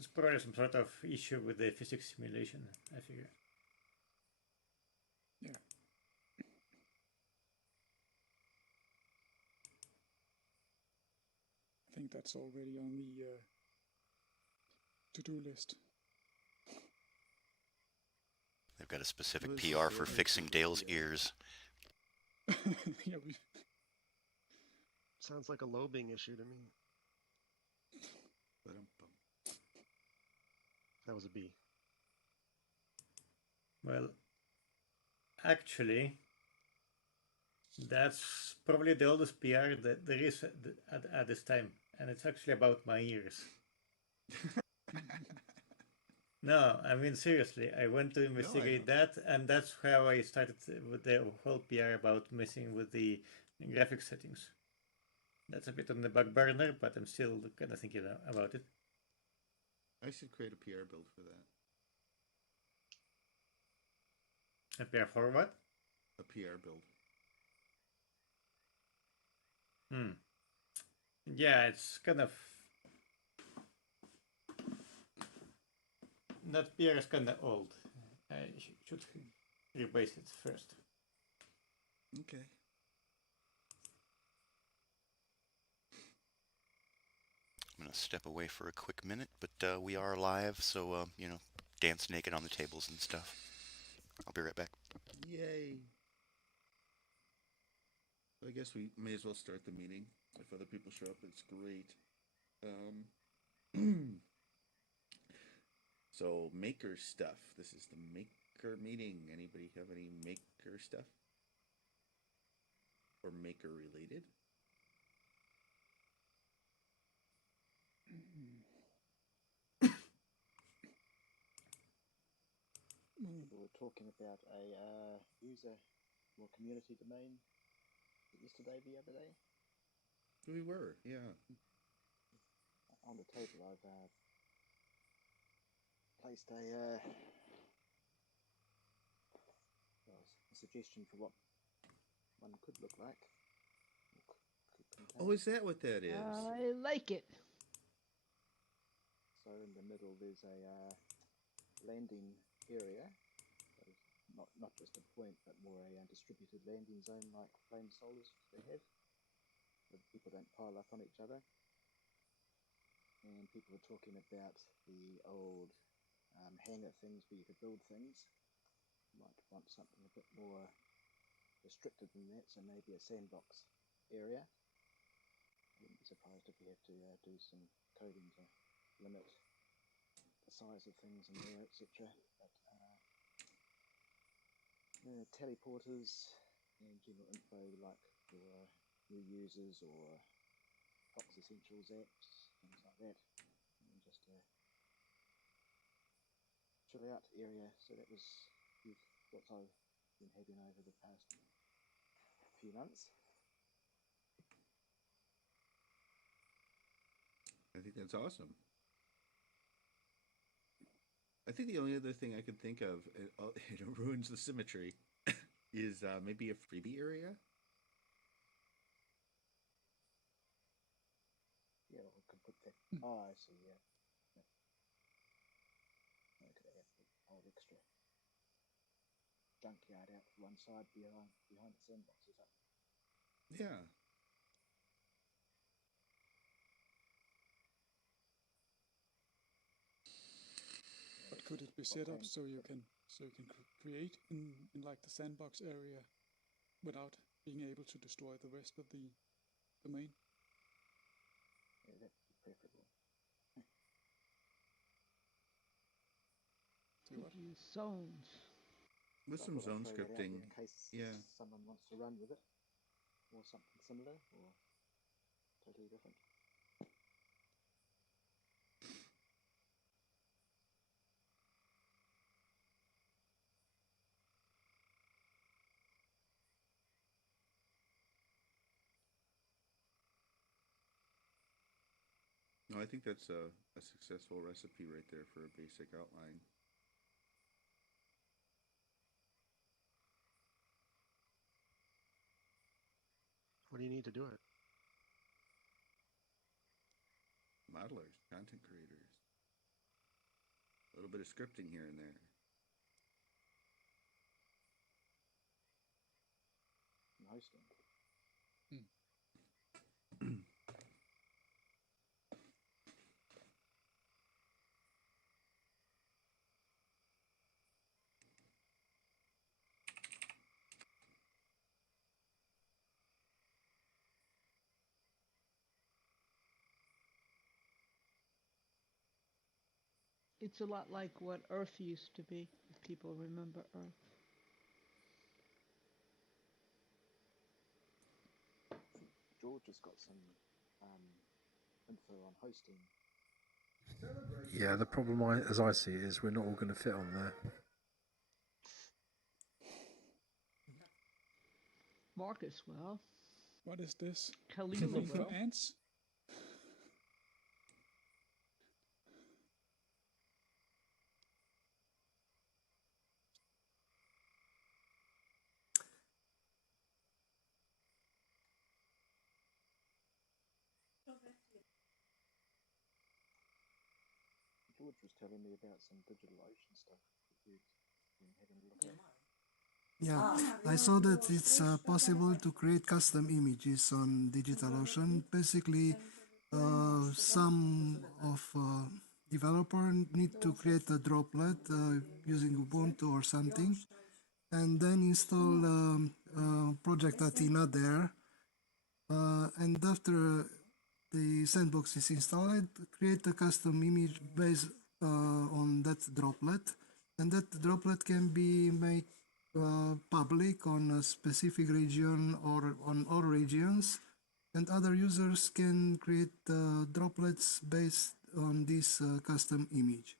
It's probably some sort of issue with the physics simulation, I figure. Yeah. I think that's already on the to-do list. They've got a specific PR for fixing Dale's ears. Yeah, Sounds like a lobing issue to me. That was a B. Well, actually, that's probably the oldest PR that there is at this time, and it's actually about my ears. No, I mean seriously, I went to investigate that, and that's how I started with the whole PR about messing with the graphics settings. That's a bit on the back burner, but I'm still kind of thinking about it. I should create a PR build for that. A PR for what? A PR build. Yeah, it's kind of that PR is kind of old. I should rebase it first. Okay. I'm going to step away for a quick minute, but we are live, so, dance naked on the tables and stuff. I'll be right back. Yay. I guess we may as well start the meeting. If other people show up, it's great. So, maker stuff. This is the maker meeting. Anybody have any maker stuff? Or maker related? We were talking about a user or community domain yesterday, the other day. We were, yeah. On the table, I've placed a suggestion for what one could look like. Oh, is that what that is? I like it. So in the middle, there's a landing area. So not just a point, but more a distributed landing zone like flame solars they have, so people don't pile up on each other. And people were talking about the old hangar things where you could build things. You might want something a bit more restricted than that, so maybe a sandbox area. I wouldn't be surprised if we have to do some coding to limit the size of things in there, etc. But teleporters and general info like for new users or Fox Essentials apps, things like that, and just a chill out area. So that was what I've been having over the past few months. I think that's awesome. I think the only other thing I could think of, it ruins the symmetry, is maybe a freebie area. Yeah, we could put that. Oh, I see. Yeah. I could have the whole extra junkyard out to one side behind the sandboxes up. Yeah. But could it be set up so you can create in like the sandbox area without being able to destroy the rest of the domain? Yeah, that'd be preferable. Use zones. With some zone scripting, in case someone wants to run with it, or something similar, or totally different. No, I think that's a successful recipe right there for a basic outline. What do you need to do it? Modelers, content creators. A little bit of scripting here and there. And hosting. It's a lot like what Earth used to be, if people remember Earth. George has got some info on hosting. Yeah, the problem, as I see it, is we're not all going to fit on there. Marcus will. What is this? Kalila Killing for will. ants? George was telling me about some DigitalOcean stuff that you'd been having a look at. Yeah, I saw that it's possible to create custom images on DigitalOcean. Basically, some of developer need to create a droplet using Ubuntu or something, and then install Project Athena there. And after the sandbox is installed, create a custom image based on that droplet, and that droplet can be made public on a specific region or on all regions, and other users can create droplets based on this custom image.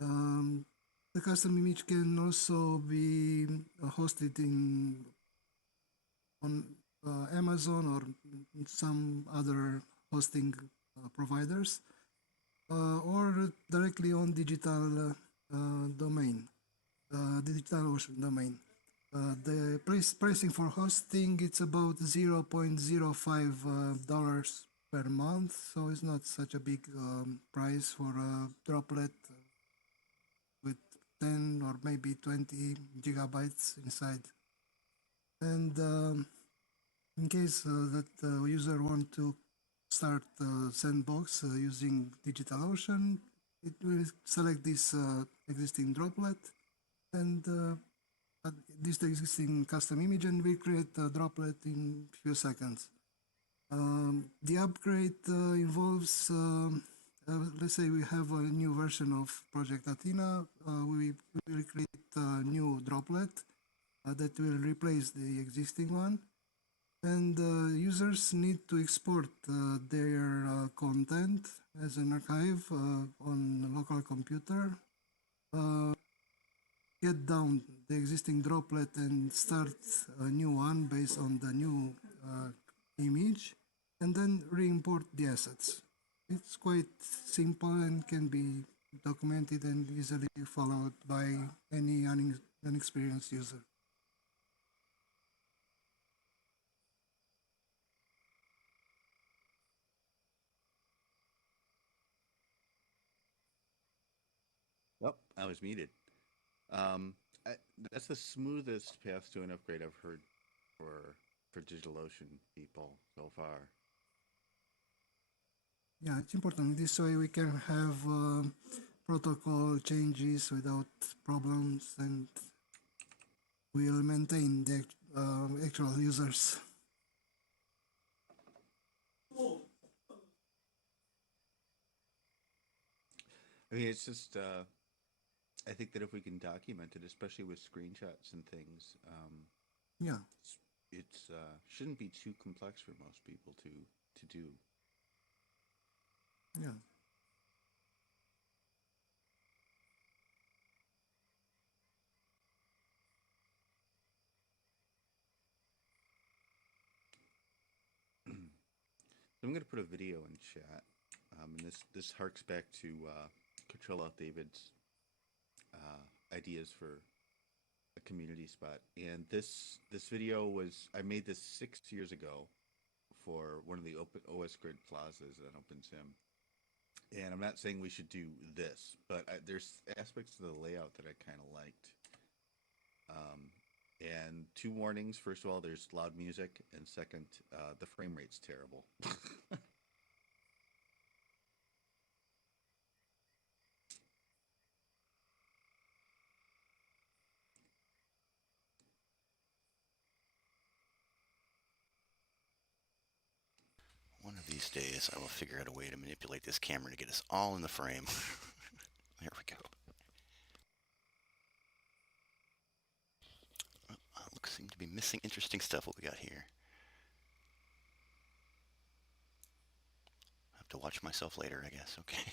The custom image can also be hosted on Amazon or some other hosting providers, or directly on digital domain, DigitalOcean domain. The pricing for hosting, it's about $0.05 per month, so it's not such a big price for a droplet with 10 or maybe 20 gigabytes inside. And in case that user want to start sandbox using DigitalOcean, it will select this existing droplet and this existing custom image, and we create a droplet in few seconds. The upgrade involves, let's say we have a new version of Project Athena, we will create a new droplet that will replace the existing one, and users need to export their content as an archive on a local computer, get down the existing droplet and start a new one based on the new image, and then re-import the assets. It's quite simple and can be documented and easily followed by any unexperienced user. Oh, I was muted. Um, I, that's the smoothest path to an upgrade I've heard for DigitalOcean people so far. Yeah, it's important. This way we can have protocol changes without problems, and we'll maintain the actual users. I mean, it's just I think that if we can document it, especially with screenshots and things, Yeah, it's shouldn't be too complex for most people to do. yeah. So I'm going to put a video in chat, and this harks back to Control Alt David's ideas for a community spot. And this video was I made this 6 years ago for one of the open OS Grid plazas on OpenSim, And I'm not saying we should do this, but there's aspects of the layout that I kind of liked. And two warnings. First of all, there's loud music, and second, the frame rate's terrible. One of these days, I will figure out a way to manipulate this camera to get us all in the frame. There we go. Seem to be missing interesting stuff. What we got here? I have to watch myself later, I guess. Okay.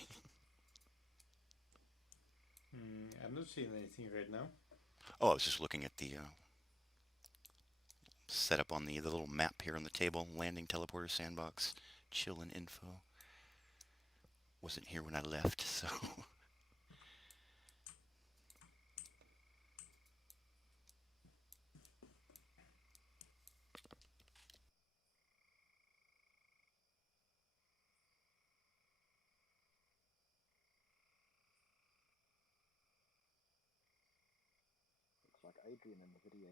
I'm not seeing anything right now. Oh, I was just looking at the setup on the little map here on the table. Landing, teleporter, sandbox, chill and info. Wasn't here when I left, so... Looks like Adrian in the video.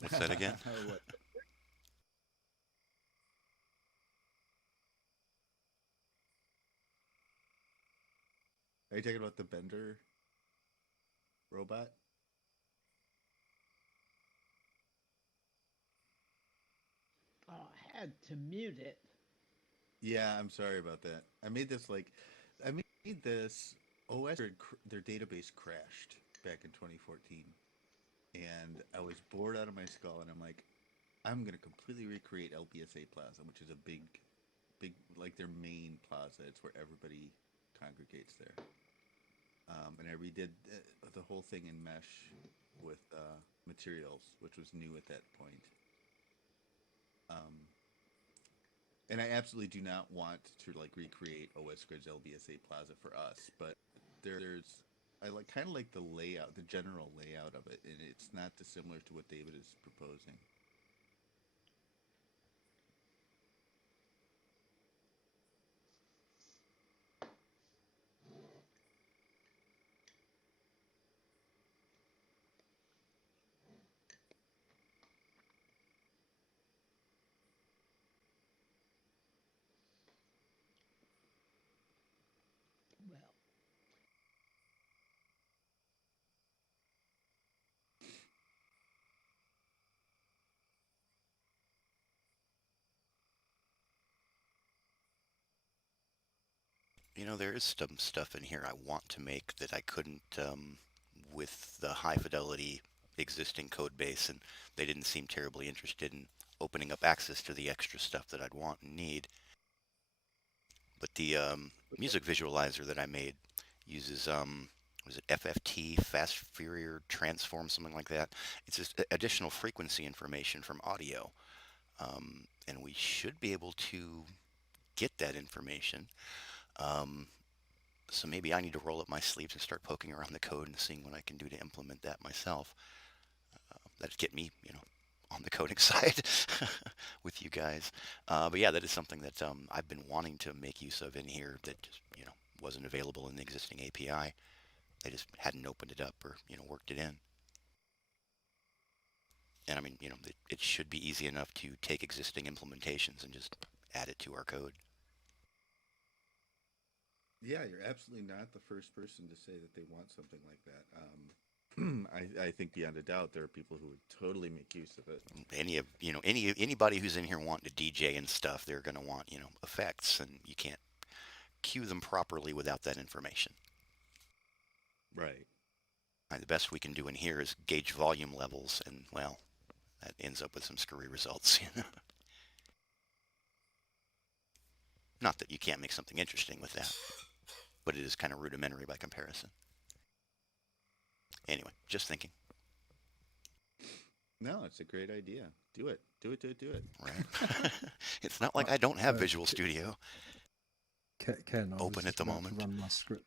What's that again? What? Are you talking about the Bender robot? Oh, I had to mute it. Yeah, I'm sorry about that. I made this OS, their database crashed back in 2014. And I was bored out of my skull, and I'm like, I'm going to completely recreate LBSA Plaza, which is a big, like their main plaza. It's where everybody congregates there. And I redid the whole thing in mesh with materials, which was new at that point. And I absolutely do not want to like recreate OS Grid's LBSA Plaza for us, but I kind of like the layout, the general layout of it, and it's not dissimilar to what David is proposing. Well, You know, there is some stuff in here I want to make that I couldn't with the high fidelity existing code base, and they didn't seem terribly interested in opening up access to the extra stuff that I'd want and need. But the music visualizer that I made uses was it FFT, fast Fourier transform, something like that. It's just additional frequency information from audio, and we should be able to get that information. So maybe I need to roll up my sleeves and start poking around the code and seeing what I can do to implement that myself. That'd get me, on the coding side with you guys. But yeah, that is something that I've been wanting to make use of in here that just, wasn't available in the existing API. They just hadn't opened it up or, worked it in. And I mean, it should be easy enough to take existing implementations and just add it to our code. Yeah, you're absolutely not the first person to say that they want something like that. I think beyond a doubt there are people who would totally make use of it. Anybody who's in here wanting to DJ and stuff, they're going to want, effects, and you can't cue them properly without that information. Right. And the best we can do in here is gauge volume levels, and well, that ends up with some screwy results. Not that you can't make something interesting with that, but it is kind of rudimentary by comparison. Anyway, just thinking. No, it's a great idea. Do it. Do it. Right. It's not like I don't have Visual Studio Ken, I open was at the about moment. to run my script.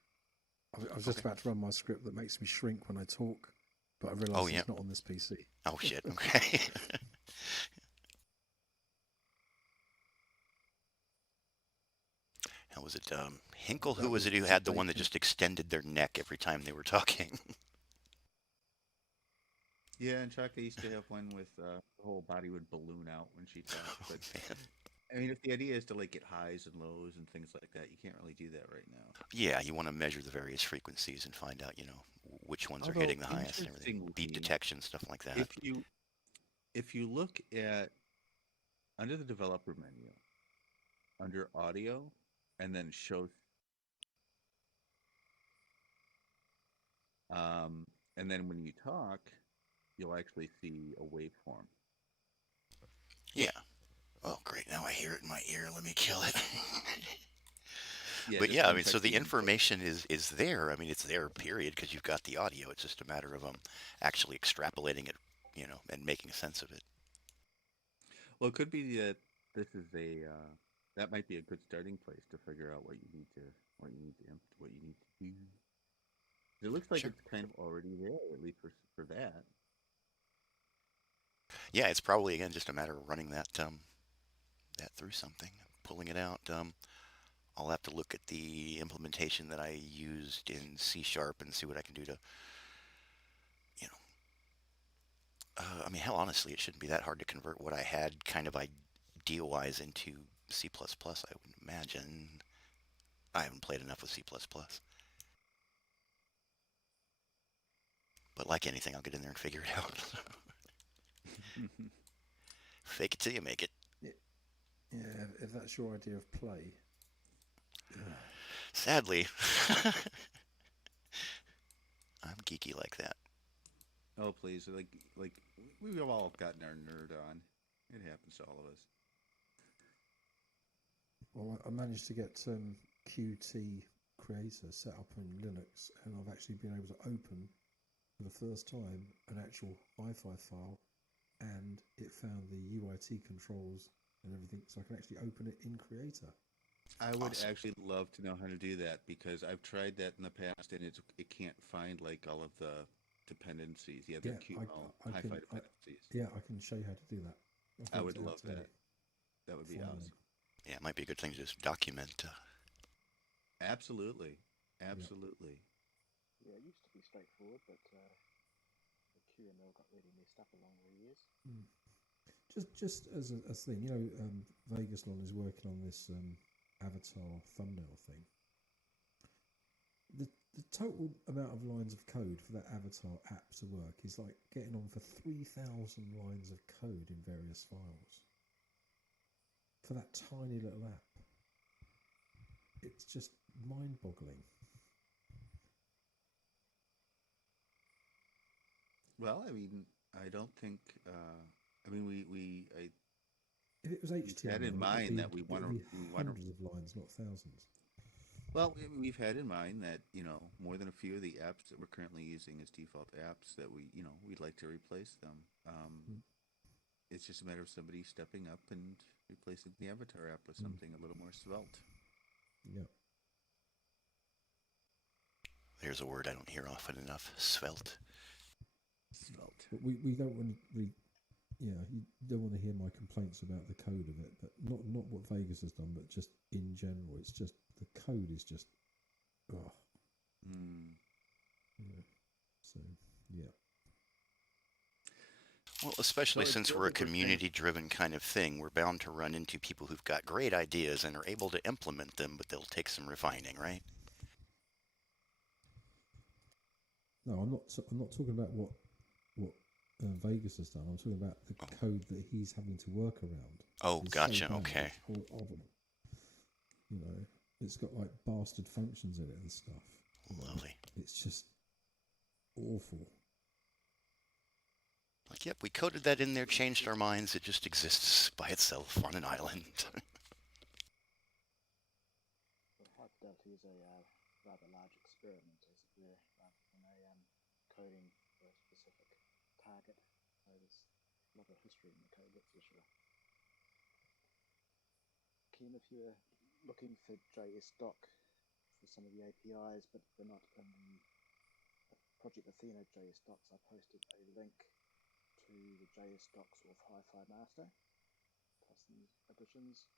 I was just about to run my script that makes me shrink when I talk, but I realised it's not on this PC. Oh, shit. Okay. was it Hinkle? Who was it who had the one that just extended their neck every time they were talking? Yeah, and Chaka used to have one with the whole body would balloon out when she talked. But I mean, if the idea is to like get highs and lows and things like that, you can't really do that right now. Yeah, you want to measure the various frequencies and find out, which ones are hitting the highest and everything. Beat detection, stuff like that. If you look at under the developer menu, under audio, and then show, and then when you talk, you'll actually see a waveform. Yeah. Oh, great. Now I hear it in my ear. Let me kill it. Yeah, but yeah, I mean, so the information is there. I mean, it's there, period, because you've got the audio. It's just a matter of actually extrapolating it, and making sense of it. Well, it could be that this is that might be a good starting place to figure out what you need to do. It looks like it's kind of already there, at least for that. Yeah, it's probably again just a matter of running that through something, pulling it out. I'll have to look at the implementation that I used in C# and see what I can do to, I mean, hell, honestly, it shouldn't be that hard to convert what I had kind of idea-wise into C++, I would imagine. I haven't played enough with C++. But like anything, I'll get in there and figure it out. Fake it till you make it. Yeah, if that's your idea of play. Sadly, I'm geeky like that. Oh, please. Like we've all gotten our nerd on. It happens to all of us. Well, I managed to get Qt Creator set up in Linux, and I've actually been able to open for the first time an actual hi-fi file, and it found the UIT controls and everything, so I can actually open it in Creator. I would actually love to know how to do that, because I've tried that in the past and it can't find like all of the dependencies. Yeah, the QML hi-fi dependencies. Yeah, I can show you how to do that. I would love that. That would be awesome. Yeah, it might be a good thing to just document. Absolutely. Yeah, it used to be straightforward, but the QML got really messed up along the years. Just as a thing, Vegaslon is working on this avatar thumbnail thing. The total amount of lines of code for that avatar app to work is like getting on for 3,000 lines of code in various files for that tiny little app. It's just mind-boggling. Well, I mean, I don't think. I mean, if it was HTML, had in mind that we want to hundreds of lines, not thousands. Well, we've had in mind that more than a few of the apps that we're currently using as default apps that we'd like to replace them. It's just a matter of somebody stepping up and replacing the avatar app with something a little more svelte. Yeah. There's a word I don't hear often enough. Svelte. But we don't want to. You don't want to hear my complaints about the code of it, but not what Vegas has done, but just in general. It's just the code is just. Oh. Yeah. So yeah. Well, especially since we're a community-driven kind of thing, we're bound to run into people who've got great ideas and are able to implement them, but they'll take some refining, right? No, I'm not talking about what Vegas has done. I'm talking about the code that he's having to work around. Oh, gotcha. So okay. It's got like bastard functions in it and stuff. Lovely. It's just awful. Like, yep, we coded that in there, changed our minds. It just exists by itself on an island. Well, high fidelity is a rather large experiment, as it were, rather than coding for a specific target. So there's a lot of history in the code, that's for sure. Kim, if you're looking for JS doc for some of the APIs, but they're not in the Project Athena JS docs, I posted a link to the JS docs of Hi-Fi Master, plus some additions.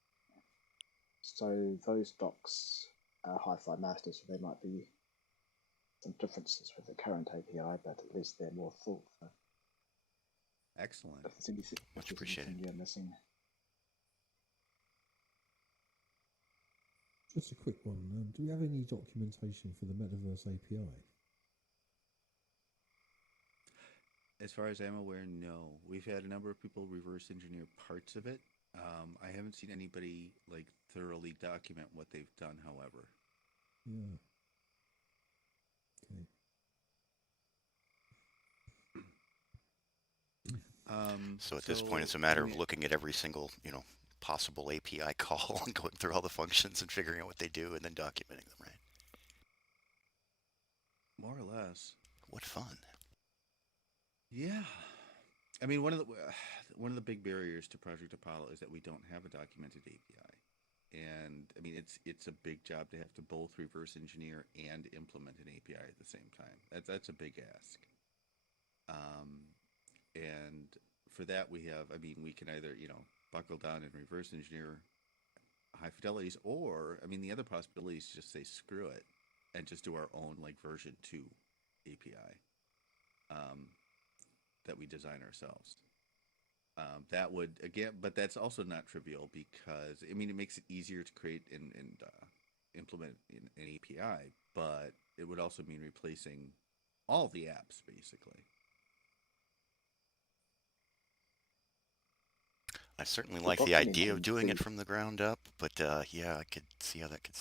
So those docs are hi-fi master, so there might be some differences with the current API, but at least they're more full. So Excellent. if there's anything, Much appreciated. you're missing. Just a quick one. Do we have any documentation for the Metaverse API? As far as I'm aware, no. We've had a number of people reverse engineer parts of it. I haven't seen anybody like thoroughly document what they've done, however. Yeah. Okay. So at this point, it's a matter of looking at every single, possible API call and going through all the functions and figuring out what they do and then documenting them, right? More or less. What fun. Yeah. I mean, one of the big barriers to Project Apollo is that we don't have a documented API. And I mean, it's a big job to have to both reverse engineer and implement an API at the same time. That's a big ask. And for that, we can either, buckle down and reverse engineer high fidelities, or, the other possibility is just say, screw it, and just do our own, like, version 2 API that we design ourselves. That would, again, but that's also not trivial because, it makes it easier to create and implement an API, but it would also mean replacing all the apps, basically. I certainly like the idea of doing it from the ground up, but yeah, I could see how that could,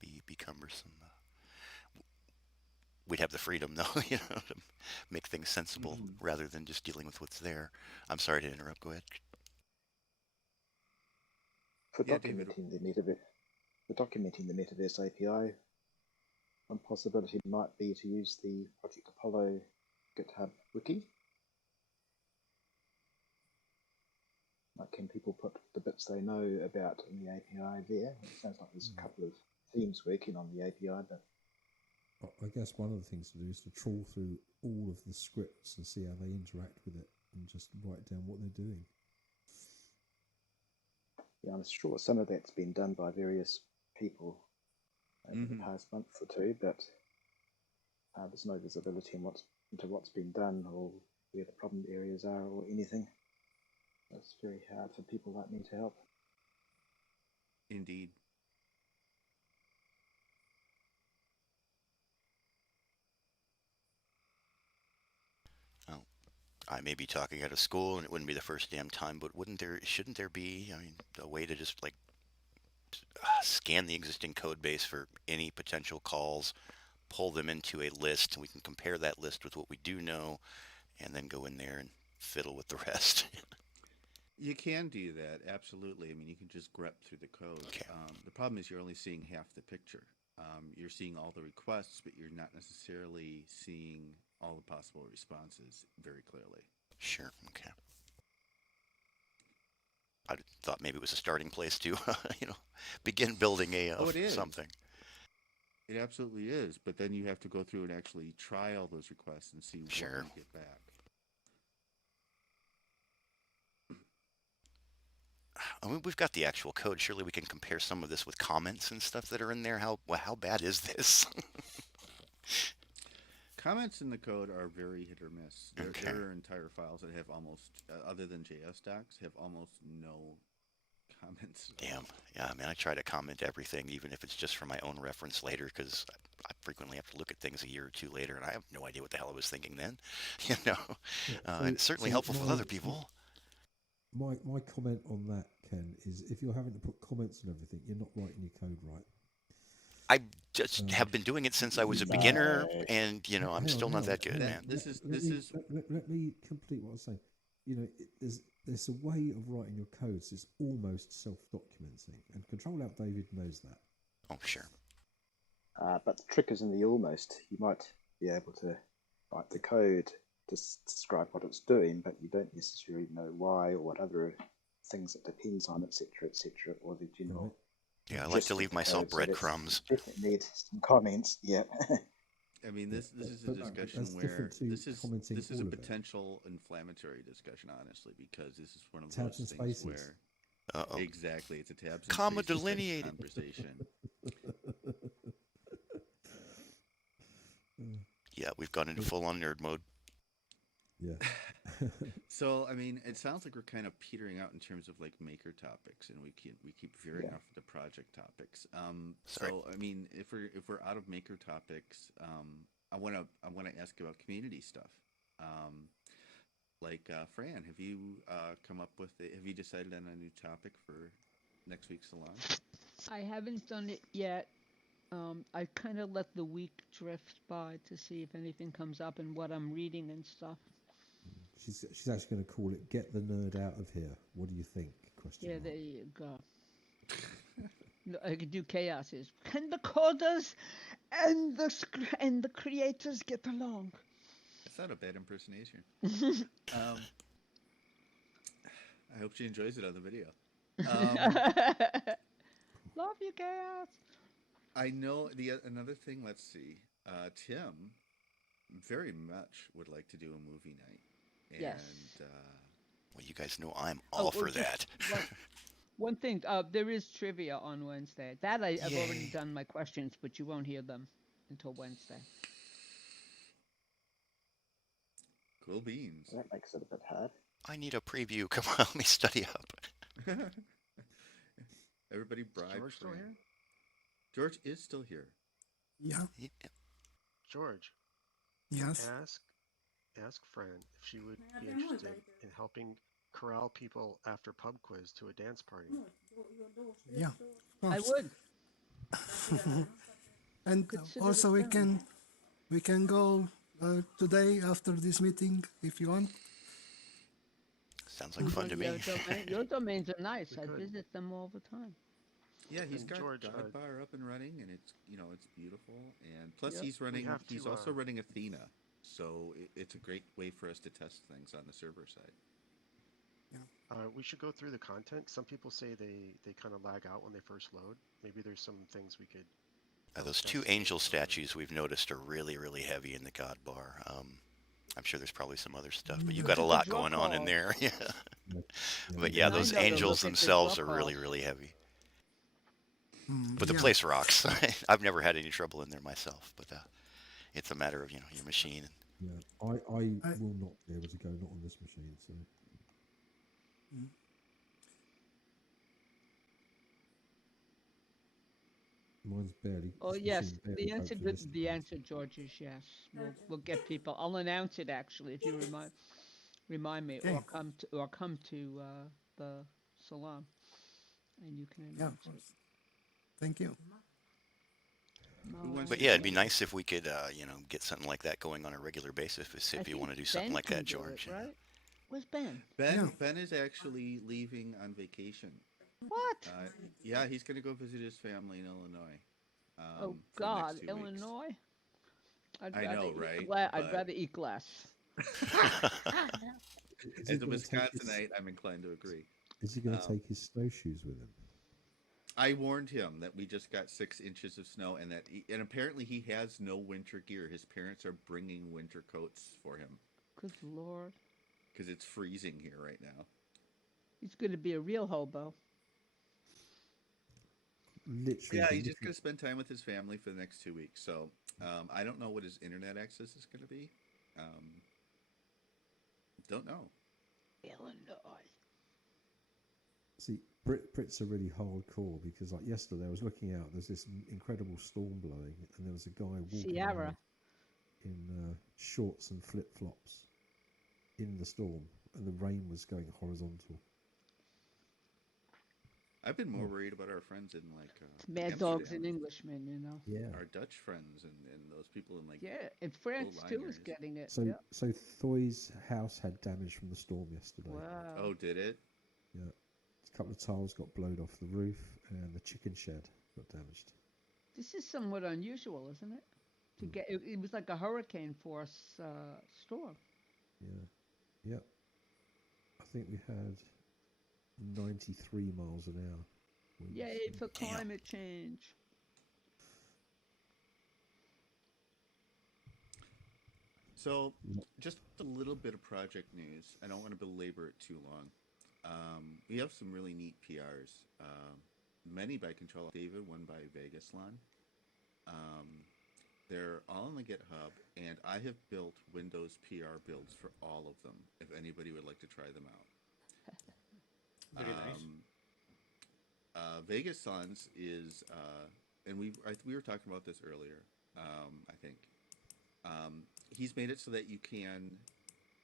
be cumbersome. We'd have the freedom, though, to make things sensible rather than just dealing with what's there. I'm sorry to interrupt. Go ahead. For documenting the Metaverse API, one possibility might be to use the Project Apollo GitHub wiki. Like, can people put the bits they know about in the API there? It sounds like there's a couple of teams working on the API, but I guess one of the things to do is to trawl through all of the scripts and see how they interact with it and just write down what they're doing. Yeah, I'm sure some of that's been done by various people over the past month or two, but there's no visibility into what's been done or where the problem areas are or anything. It's very hard for people like me to help. Indeed. Oh, I may be talking out of school, and it wouldn't be the first damn time, but shouldn't there be, a way to just, like, scan the existing code base for any potential calls, pull them into a list, and we can compare that list with what we do know, and then go in there and fiddle with the rest. You can do that, absolutely. You can just grep through the code. Okay. The problem is you're only seeing half the picture. You're seeing all the requests, but you're not necessarily seeing all the possible responses very clearly. Sure, okay. I thought maybe it was a starting place to, begin building something. It absolutely is, but then you have to go through and actually try all those requests and see what you get back. We've got the actual code. Surely we can compare some of this with comments and stuff that are in there. How bad is this? Comments in the code are very hit or miss. There are entire files that have almost, other than JS docs, have almost no comments. Damn. Yeah, I try to comment everything, even if it's just for my own reference later, because I frequently have to look at things a year or two later, and I have no idea what the hell I was thinking then. And it's certainly helpful for other people. My comment on that, Ken, is if you're having to put comments on everything, you're not writing your code right. I just have been doing it since I was a beginner, and I'm still not that good, man. Let me complete what I was saying. There's a way of writing your code, so it's almost self-documenting, and Control Out David knows that. Oh, sure. But the trick is in the almost. You might be able to write the code to describe what it's doing, but you don't necessarily know why or what other things it depends on, etc., or the general. Yeah, I like to leave myself breadcrumbs. Definitely need some comments. Yeah. This is a discussion where this is a potential inflammatory discussion, honestly, because this is one of those things where Uh-oh. Exactly. It's a tabs and Comma spaces type of delineated. conversation. Yeah, we've gone into full-on nerd mode. Yeah. So, I mean, it sounds like we're kind of petering out in terms of like maker topics, and we keep veering off the project topics. Sorry. So, I mean, if we're out of maker topics, I wanna ask about community stuff. Fran, have you have you decided on a new topic for next week's salon? I haven't done it yet. I kind of let the week drift by to see if anything comes up and what I'm reading and stuff. She's actually going to call it "Get the Nerd Out of Here." What do you think? Question Yeah, mark. there you go. No, I could do chaoses. Can the coders and the creators get along? That's not a bad impersonation. I hope she enjoys it on the video. Love you, chaos. I know another thing. Let's see. Tim very much would like to do a movie night, and Yes. Well, you guys know I'm all for that. One thing, there is trivia on Wednesday. That I've already Yay. done my questions, but you won't hear them until Wednesday. cool beans. That makes it a bit hard. I need a preview. Come on, let me study up. Everybody Is bribe George still Fran. here? George is still here. Yeah. George, Yes. ask Fran if she would be interested in helping corral people after pub quiz to a dance party. Yeah. Of I course. would. And Consider also it done. we can go today after this meeting if you want. Sounds like fun to me. Your domains are nice. We I could. visit them all the time. Yeah, he's And got George, God Bar up and running, and it's beautiful. And plus, Yep. he's running. have He's to, also running Athena, so it's a great way for us to test things on the server side. We should go through the content. Some people say they kind of lag out when they first load. Maybe there's some things we could. Those two angel statues we've noticed are really, really heavy in the God Bar. I'm sure there's probably some other stuff, but you've got a Look at lot the draw going on in calls. there. Yeah. Yeah. But yeah, And I those know to angels look at the themselves draw are really, calls. really heavy. Mm, But the yeah. place rocks. I've never had any trouble in there myself, but it's a matter of, your machine. Yeah, I will not be able to go, not on this machine. So Mm. mine's barely. Oh this yes, machine barely the copes answer. with The, this the thing, answer, George, is yes. We'll get people. I'll announce it actually if you remind me, Okay. or come to the salon, and you can Yeah, of announce it. course. Thank you. Who wants But to yeah, do it'd be it? nice if we could, get something like that going on a regular basis. I If you think want to do something Ben like can that, do George. it, right? Where's Ben? Ben is actually leaving on vacation. What? Yeah, he's gonna go visit his family in Illinois. Oh for the next God, 2 weeks. Illinois. I know, right? I'd But- rather eat glass. Is As he a gonna take his- Wisconsinite, I'm inclined to agree. Is he going to Um, take his snowshoes with him? I warned him that we just got 6 inches of snow, and and apparently he has no winter gear. His parents are bringing winter coats for him Good Lord, because it's freezing here right now. he's going to be a real hobo. Literally. Yeah, the he's just little- gonna spend time with his family for the next 2 weeks. So I don't know what his internet access is gonna be. Don't know. Illinois. See, Brits are really hardcore because, like yesterday, I was looking out. There's this incredible storm blowing, and there was a guy walking Sierra. around in shorts and flip flops in the storm, and the rain was going horizontal. I've been more worried about our friends in Mad dogs Amsterdam, and Englishmen, Yeah. our Dutch friends, and those people in Yeah, and France too is liners. getting it. So, Yeah. so Thoy's house had damage from the storm yesterday. Wow. Oh, did it? Yeah, a couple of tiles got blown off the roof, and the chicken shed got damaged. This is somewhat unusual, isn't it? To get it was like a hurricane force storm. Yeah, yeah. I think we had 93 miles an hour. winds. Yay for Damn. climate change. So, just a little bit of project news. I don't want to belabor it too long. We have some really neat PRs. Many by Control David, one by Vegaslan. They're all on the GitHub, and I have built Windows PR builds for all of them. If anybody would like to try them out. Very nice. Vegaslan's is, and we were talking about this earlier. I think he's made it so that you can,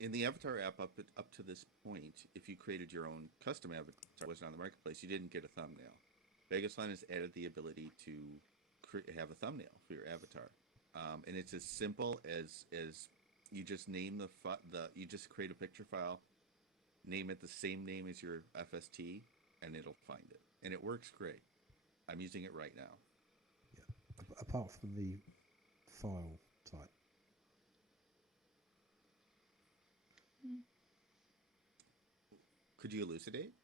in the Avatar app up to this point, if you created your own custom avatar wasn't on the marketplace, you didn't get a thumbnail. Vegaslan has added the ability to have a thumbnail for your avatar, and it's as simple as you just name you just create a picture file, name it the same name as your FST, and it'll find it, and it works great. I'm using it right now. Yeah, apart from the file type. Could you elucidate?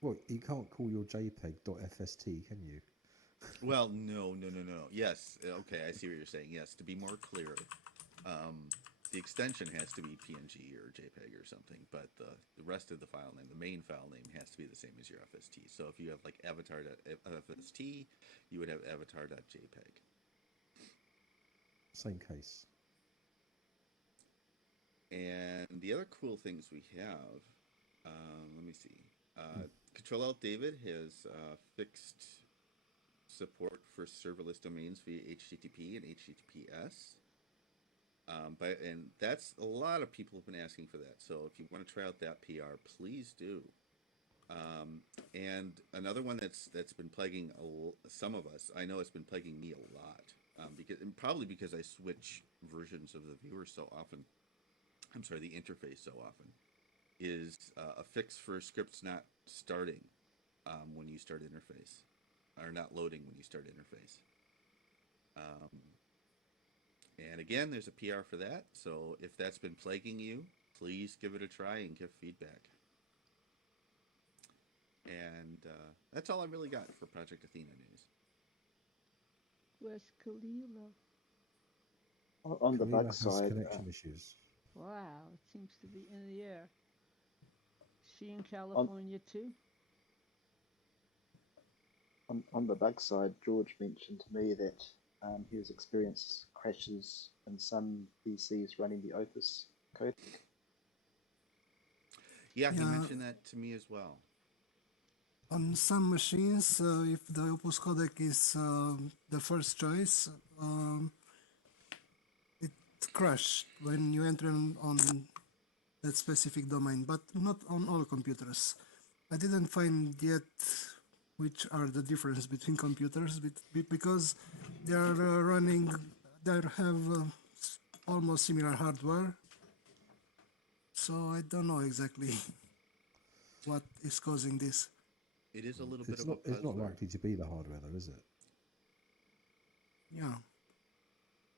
Well, you can't call your JPEG.fst, can you? Well, no. Yes, okay, I see what you're saying. Yes, to be more clear, the extension has to be PNG or JPEG or something, but the rest of the file name, the main file name, has to be the same as your FST. So if you have like avatar.fst, you would have avatar.jpg. Same case. And the other cool things we have, let me see. Control Alt David has fixed support for serverless domains via HTTP and HTTPS. And that's a lot of people have been asking for that. So if you want to try out that PR, please do. And another one that's been plaguing some of us, I know it's been plaguing me a lot, probably because I switch versions of the viewer so often. I'm sorry, the interface so often, is a fix for scripts not starting when you start interface, or not loading when you start interface. And again, there's a PR for that. So if that's been plaguing you, please give it a try and give feedback. And that's all I really got for Project Athena news. Where's Kalila? On the bug Kalila has side, connection issues. Wow, it seems to be in the air. Is she in California too? on the bug side, George mentioned to me that he has experienced crashes in some PCs running the Opus code. Yeah, he mentioned that to me as well. On some machines, if the Opus codec is the first choice, it crashed when you enter on that specific domain, but not on all computers. I didn't find yet which are the difference between computers because they are they have almost similar hardware. So I don't know exactly what is causing this. It is a little bit of a puzzler. It's not likely to be the hardware, though, is it? Yeah.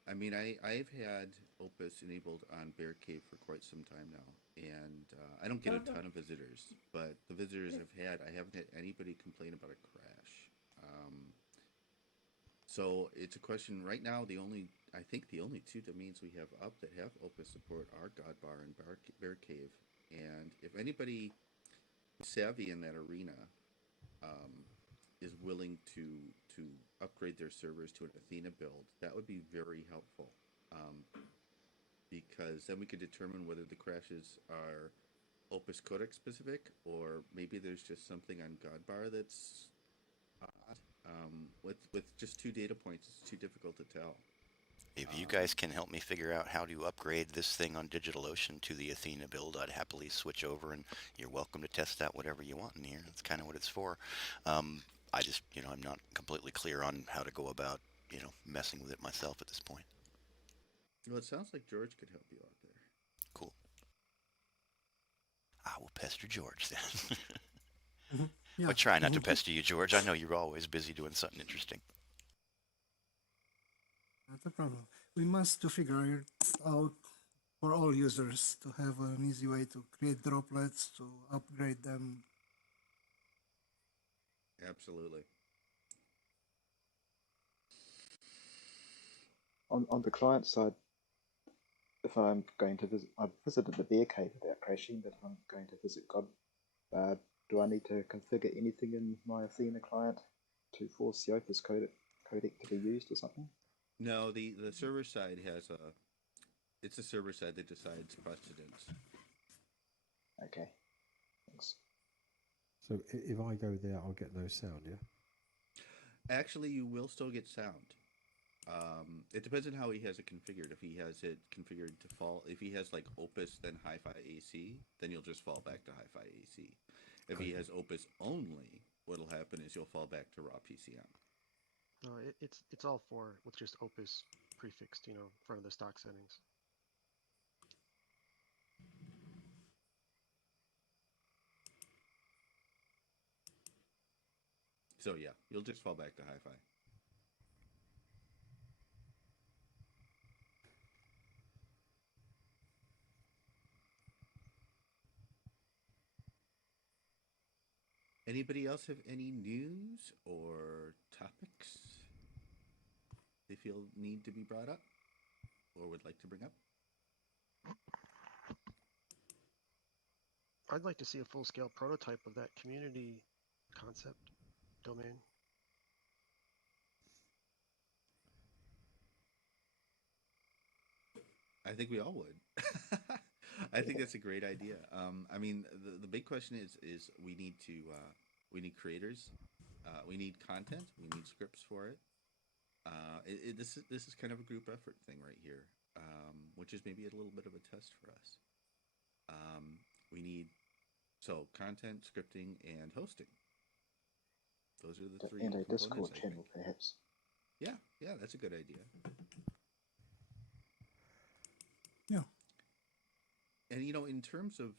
I mean, I've had Opus enabled on Bear Cave for quite some time now, and I don't get a ton of visitors, but the visitors I haven't had anybody complain about a crash. So it's a question right now. I think the only two domains we have up that have Opus support are Godbar and Bear Cave, and if anybody savvy in that arena is willing to upgrade their servers to an Athena build, that would be very helpful, because then we could determine whether the crashes are Opus codec specific, or maybe there's just something on Godbar that's odd. With just 2 data points, it's too difficult to tell. If you guys can help me figure out how to upgrade this thing on DigitalOcean to the Athena build, I'd happily switch over, and you're welcome to test out whatever you want in here. That's kind of what it's for. I just, I'm not completely clear on how to go about, messing with it myself at this point. Well, it sounds like George could help you out there. Cool. I will pester George then. Yeah. But try not to pester you, George. I know you're always busy doing something interesting. Not a problem. We must figure it out for all users to have an easy way to create droplets, to upgrade them. Absolutely. On the client side, if I'm going to visit, I've visited the Bear Cave without crashing, but if I'm going to visit Do I need to configure anything in my Athena client to force the Opus codec to be used or something? No, the server side has it's the server side that decides precedence. Okay, thanks. So if I go there, I'll get no sound, yeah? Actually, you will still get sound. It depends on how he has it configured. If he has it configured to fall, if he has like Opus then Hi-Fi AC, then you'll just fall back to Hi-Fi AC. If he has Opus only, what'll happen is you'll fall back to raw PCM. No, it's all four with just Opus prefixed, in front of the stock settings. So yeah, you'll just fall back to Hi-Fi. Anybody else have any news or topics they feel need to be brought up or would like to bring up? I'd like to see a full-scale prototype of that community concept domain. I think we all would. I think that's a great idea. I mean, the big question is we need creators, we need content, we need scripts for it. This is kind of a group effort thing right here, which is maybe a little bit of a test for us. We need content, scripting, and hosting. Those are the three and a components. Discord channel, perhaps. Yeah, that's a good idea. Yeah. And in terms of,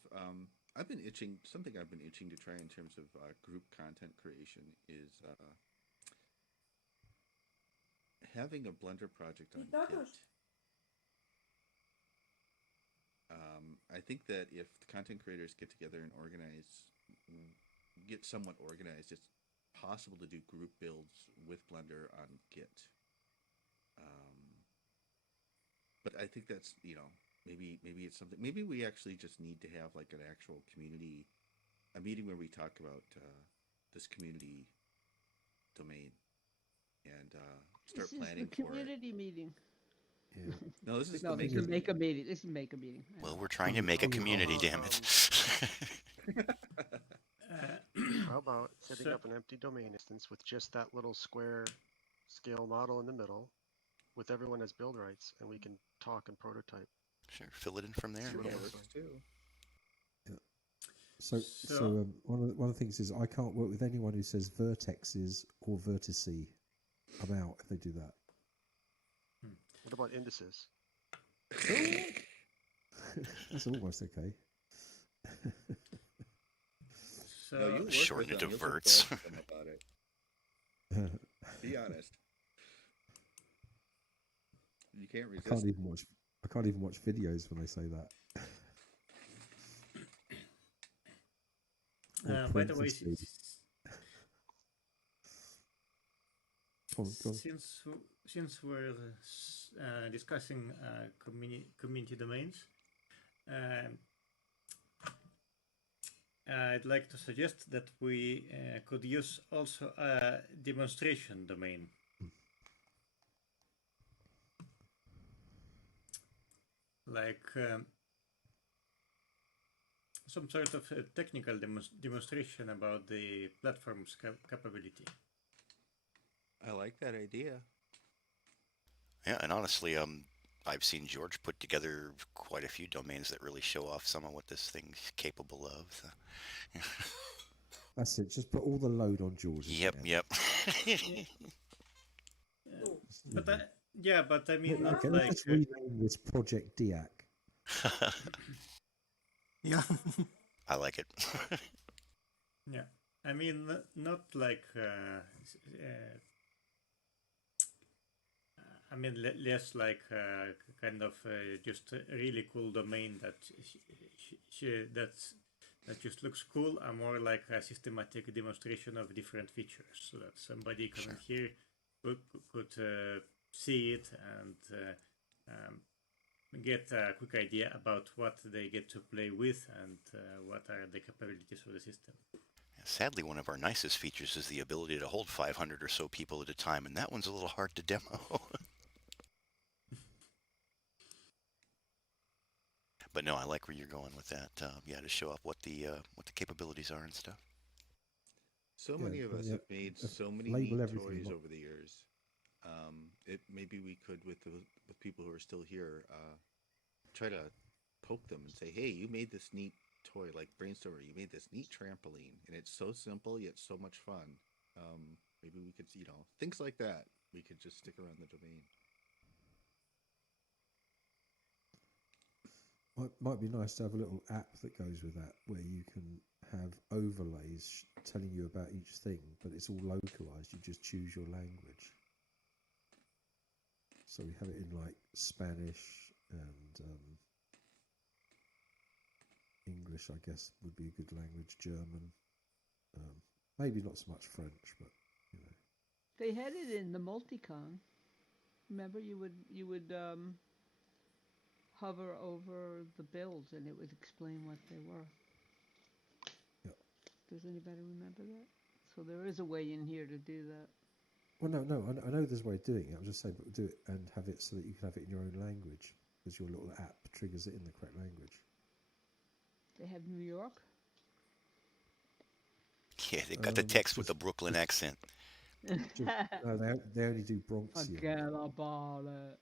something I've been itching to try in terms of group content creation is having a Blender project on Git. I think that if the content creators get together and get somewhat organized, it's possible to do group builds with Blender on Git. But I think that's, maybe it's something, maybe we actually just need to have like an actual community, a meeting where we talk about this community domain and start planning This is the for it. community meeting. Yeah. No, this is No, the this is make a meeting. This is make a meeting. Well, we're trying to make a community, damn it. How about setting up an empty domain instance with just that little square scale model in the middle, with everyone as build rights, and we can talk and prototype. Sure, fill it in from there. That works too. Yeah. So one of the things is I can't work with anyone who says vertexes or vertices. I'm out if they do that. What about indices? That's almost okay. No, shorten it to verts. About it. Be honest. You can't resist. I can't even watch videos when they say that. By the way, since we're discussing community domains, I'd like to suggest that we could use also a demonstration domain. Like some sort of a technical demonstration about the platform's capability. I like that idea. Yeah, and honestly, I've seen George put together quite a few domains that really show off some of what this thing's capable of. So. That's it. Just put all the load on George. Yep. But I mean, not okay, like let's rename this Project Diac. Yeah. I like it. Yeah, I mean, not like I mean, less like kind of just a really cool domain that that just looks cool, and more like a systematic demonstration of different features, so that somebody coming here could see it and get a quick idea about what they get to play with and what are the capabilities of the system. Sadly, one of our nicest features is the ability to hold 500 or so people at a time, and that one's a little hard to demo. But no, I like where you're going with that. Yeah, to show off what the capabilities are and stuff. So Yeah, many of us yeah, have made so many label neat everything. toys over the years. It maybe we could with people who are still here try to poke them and say, "Hey, you made this neat toy, like brainstormer. You made this neat trampoline, and it's so simple yet so much fun." Maybe we could, things like that. We could just stick around the domain. Might be nice to have a little app that goes with that, where you can have overlays telling you about each thing, but it's all localized. You just choose your language. So we have it in like Spanish and English, I guess, would be a good language. German, maybe not so much French, but you know. They had it in the multicon. Remember, you would hover over the builds and it would explain what they were. Yeah. Does anybody remember that? So there is a way in here to do that. Well, no, I know there's a way of doing it. I'm just saying, but do it and have it so that you can have it in your own language, because your little app triggers it in the correct language. They have New York. Yeah, they got the text with the Brooklyn accent. No, they only do Bronxian. Forget about it.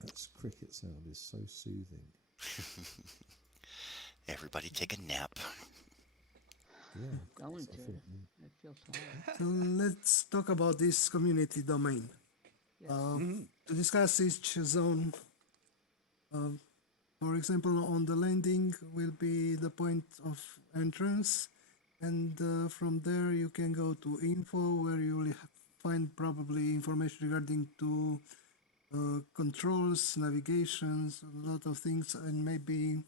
That cricket sound is so soothing. Everybody take a nap. Yeah, Going to. I feel tired. So let's talk about this community domain. Yes. To discuss each zone, for example, on the landing will be the point of entrance, and from there you can go to info, where you will find probably information regarding to controls, navigations, a lot of things, and maybe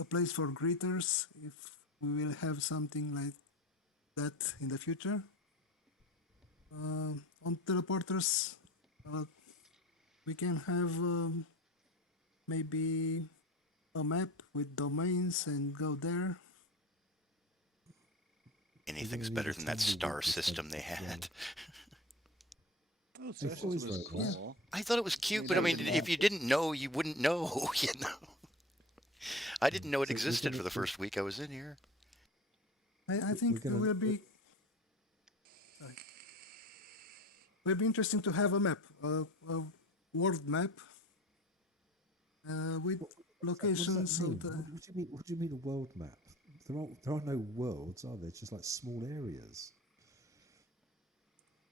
a place for greeters if we will have something like that in the future. On teleporters, we can have maybe a map with domains and go there. Anything's better than that star system they had. Oh, star system was cool. I thought it was cute, but I mean, if you didn't know, you wouldn't know, you know. I didn't know it existed for the first week I was in here. I think it will be... Sorry. Will be interesting to have a map, a world map with locations of the... What do you mean a world map? There are no worlds, are there? It's just like small areas.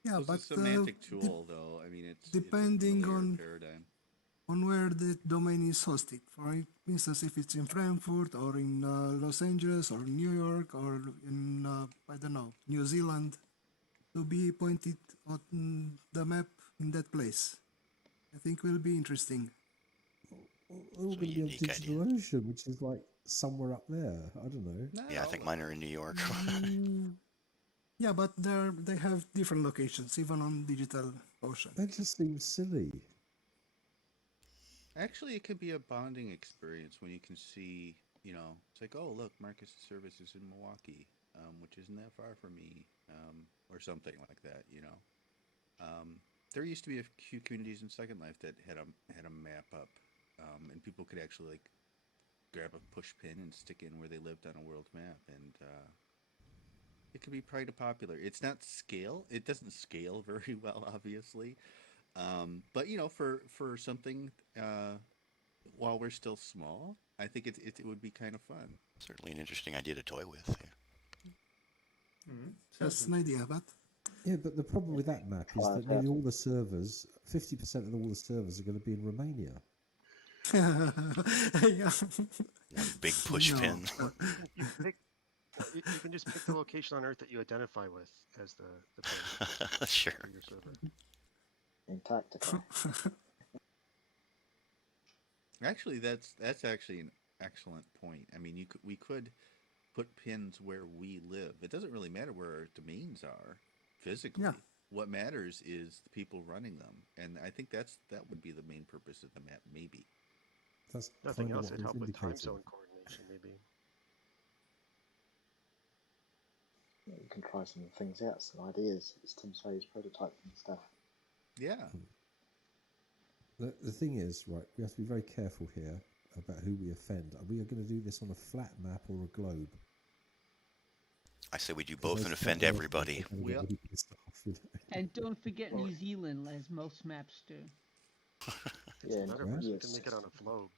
Yeah, but it's a semantic tool, though. I mean, it's depending on paradigm. On where the domain is hosted. For instance, if it's in Frankfurt or in Los Angeles or New York or in I don't know, New Zealand, to be pointed on the map in that place. I think will be interesting. They're all going to be on DigitalOcean, which is like somewhere up there. I don't know. Yeah, I think mine are in New York. Yeah, but they have different locations, even on DigitalOcean. That just seems silly. Actually, it could be a bonding experience when you can see, it's like, oh, look, Marcus' service is in Milwaukee, which isn't that far from me, or something like that, There used to be a few communities in Second Life that had a map up, and people could actually, like, grab a push pin and stick in where they lived on a world map, and it could be pretty popular. It's not scale. It doesn't scale very well, obviously. But for something while we're still small, I think it would be kind of fun. Certainly an interesting idea to toy with. Yeah. That's an idea, but yeah, but the problem with that map is that nearly all the servers, 50% of all the servers, are going to be in Romania. Yeah. One big push pin. You can just pick the location on Earth that you identify with as the place. Sure. For your server. Antarctica. Actually, that's actually excellent point. I mean, we could put pins where we live. It doesn't really matter where our domains are physically. Yeah. What matters is the people running them, and I think that would be the main purpose of the map. Maybe That's Nothing kind of else, what it'd we've help with time indicated. zone coordination, maybe. Yeah, you can try some things out, some ideas, as Tim says, prototypes and stuff. yeah. The thing is, right, we have to be very careful here about who we offend. Are we going to do this on a flat map or a globe? I say we do 'Cause both those and offend flat maps, everybody. they're gonna get really pissed off, you know. And don't forget Well, New Zealand, as most maps do. It's Yeah, another Right. place. We yes. can make it on a globe.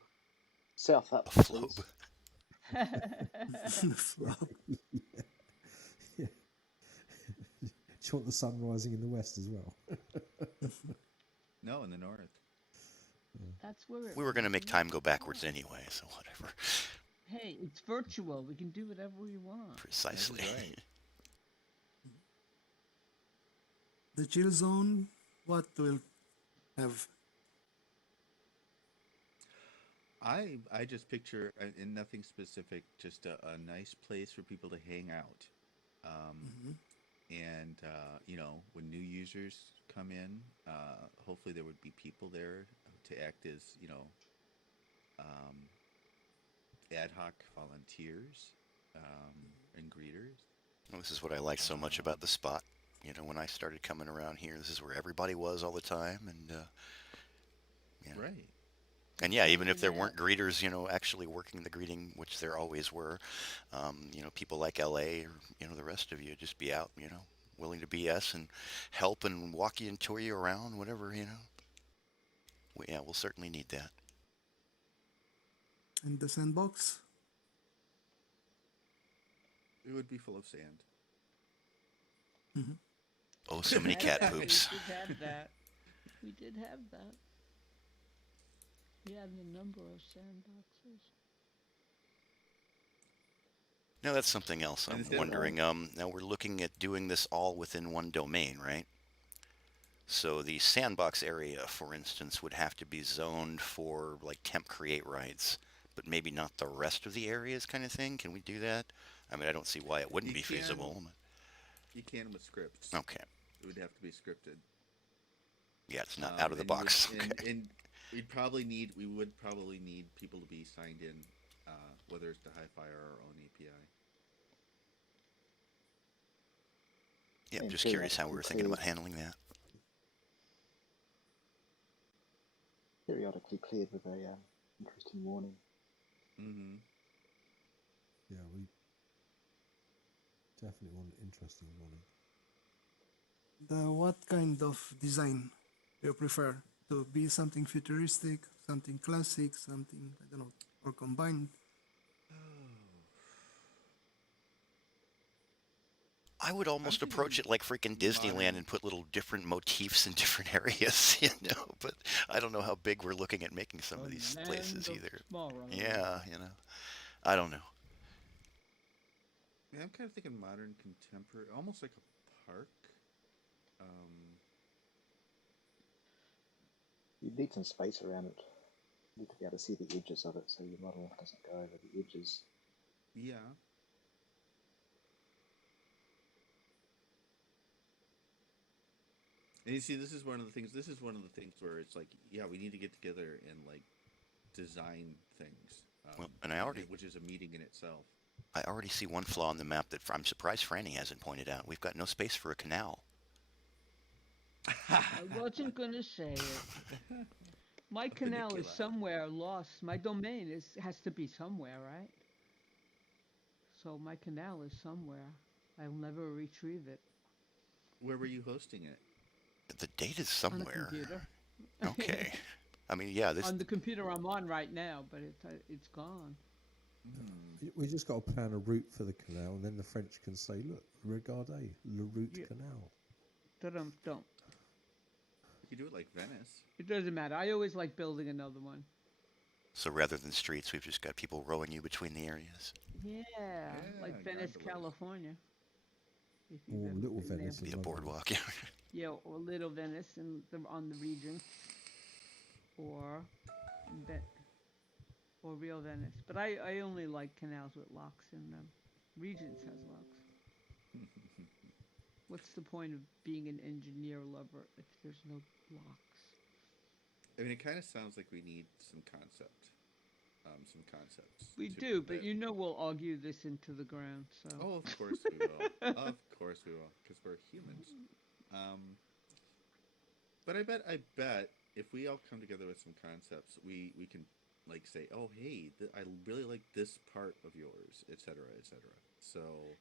South up, A please. flobe. Flop. Yeah. Yeah. Do you want the sun rising in the west as well? No, in the north. That's where it We were going to make was. time go backwards anyway, so whatever. Hey, it's virtual. We can do whatever we want. Precisely. That is right. The chill zone, what will have? I just picture in nothing specific, just a nice place for people to hang out. And you know, when new users come in, hopefully there would be people there to act as, you know, ad hoc volunteers and greeters. Well, this is what I like so much about the spot. You know, when I started coming around here, this is where everybody was all the time, and you know. Right. And yeah, even if there weren't greeters, you know, actually working the greeting, which there always were, you know, people like LA or, you know, the rest of you just be out, you know, willing to BS and help and walk you and tour you around, whatever, you know. Yeah, we'll certainly need that. And the sandbox? It would be full of sand. Oh, so many cat poops. We did have that. We did have that. We had a number of sandboxes. Now that's something else And I'm instead of- wondering. Now we're looking at doing this all within one domain, right? So the sandbox area, for instance, would have to be zoned for like temp create rights, but maybe not the rest of the areas kind of thing. Can we do that? I mean, I don't see why it wouldn't You be can. feasible. You can with scripts. Okay. It would have to be scripted. Yeah, it's not out of the And box. you would- Okay. and we would probably need people to be signed in, whether it's to Hi-Fi or our own API. Yeah, I'm And just curious how we were periodically thinking about cleared. handling that. Periodically cleared with a interesting warning. Mm-hmm. Yeah, we definitely want an interesting warning. What kind of design do you prefer? To be something futuristic, something classic, something, I don't know, or combined? I would almost thinking approach it like freaking Disneyland modern. and put little different motifs in different areas, you know. But I don't know how big we're looking at making some of these places Land of either. tomorrow. Yeah, you know. I don't know. Yeah, I'm kind of thinking modern, contemporary, almost like a park. You need some space around it. You need to be able to see the edges of it so your model doesn't go over the edges. Yeah. And you see, this is one of the things. This is one of the things where it's like, yeah, we need to get together and like design things. Well, and I already- which is a meeting in itself. I already see one flaw in the map that I'm surprised Franny hasn't pointed out. We've got no space for a canal. I wasn't gonna say it. My canal is Funicular. somewhere lost. My domain has to be somewhere, right? So my canal is somewhere. I'll never retrieve it. Where were you hosting it? The data's On the somewhere. computer. Okay. I mean, yeah, this On the computer I'm on right now, but it's gone. We just got to plan a route for the canal, and then the French can say, "Look, regardez le route Yeah. canal." Don't. You could do it like Venice. It doesn't matter. I always like building another one. So rather than streets, we've just got people rowing you between the areas. Yeah, like Yeah, Venice, gondolas. California. If Or ever Little been there. Venice. Be a in London. boardwalk. Yeah, or Little Venice on the region. Or or real Venice. But I only like canals with locks in them. Regents has locks. What's the point of being an engineer lover if there's no locks? I mean, it kind of sounds like we need some concepts. We do, but you know we'll argue this into the ground. So. Oh, of course we will. Of course we will, because we're humans. But I bet if we all come together with some concepts, we can like say, oh hey, I really like this part of yours, etc., etc. So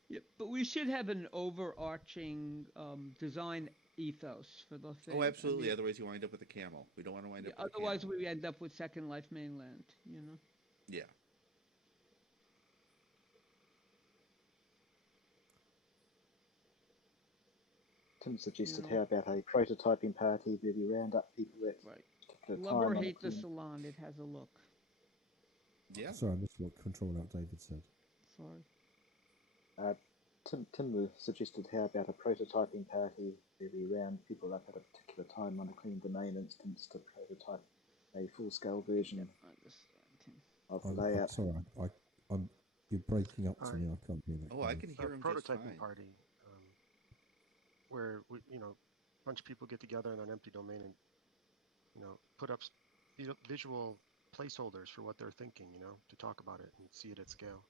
yeah, but we should have an overarching design ethos for the thing. oh, absolutely. I mean, Otherwise, you wind up with a camel. We don't want to wind up. With otherwise, a camel. we end up with Second Life Mainland. You know. Yeah. Tim suggested how about a prototyping party where we round up people at particular Love or time. hate the salon, it has a look. Yeah. Sorry, I missed what Control Out David said. Sorry. Tim suggested how about a prototyping party where we round people up at a particular time on a clean domain instance to prototype a full-scale version of the layout. Sorry, you're breaking up to me. I can't hear that. Oh, I can hear him just fine. Prototyping party, where a bunch of people get together in an empty domain and put up visual placeholders for what they're thinking, to talk about it and see it at scale.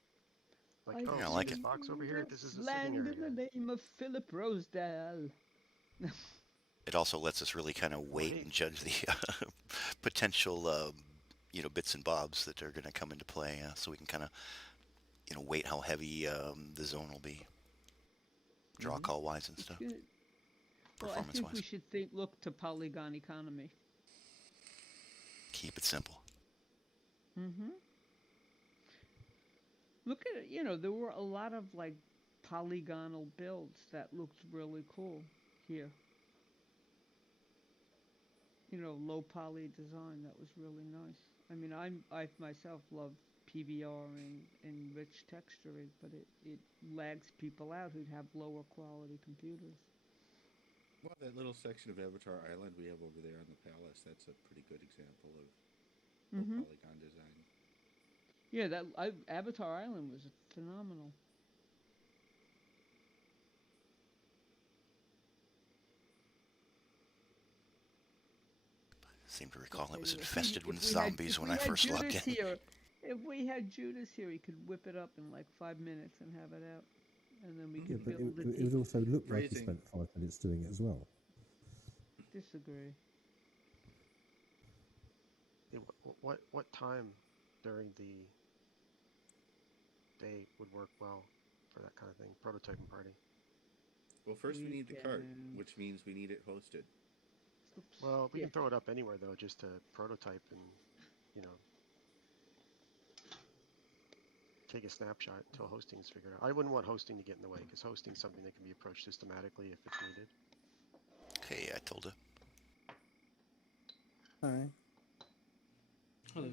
Like, I like this it. box over here, this is the sitting Land area. in the name of Philip Rosedale. It also lets us really kind of wait and judge the potential, bits and bobs that are going to come into play, so we can kind of, wait how heavy the zone will be, draw call wise and stuff. Well, I think we should look to polygon economy. Keep it simple. Look at it. There were a lot of like polygonal builds that looked really cool here. Low poly design that was really nice. I mean, I myself love PBR and rich texturing, but it lags people out who'd have lower quality computers. Well, that little section of Avatar Island we have over there on the palace, that's a pretty good example of polygon design. Yeah, Avatar Island was phenomenal. I seem to recall it was infested with zombies when I first logged in. If we had Judas here, he could whip it up in like 5 minutes and have it out. And then we could build it. It would also look like he spent 5 minutes doing it as well. Disagree. What time during the day would work well for that kind of thing? Prototyping party. Well, first we need the cart, which means we need it hosted. Well, we can throw it up anywhere though, just to prototype and take a snapshot until hosting is figured out. I wouldn't want hosting to get in the way because hosting is something that can be approached systematically if it's needed. Okay, I told her. Hi. Hello.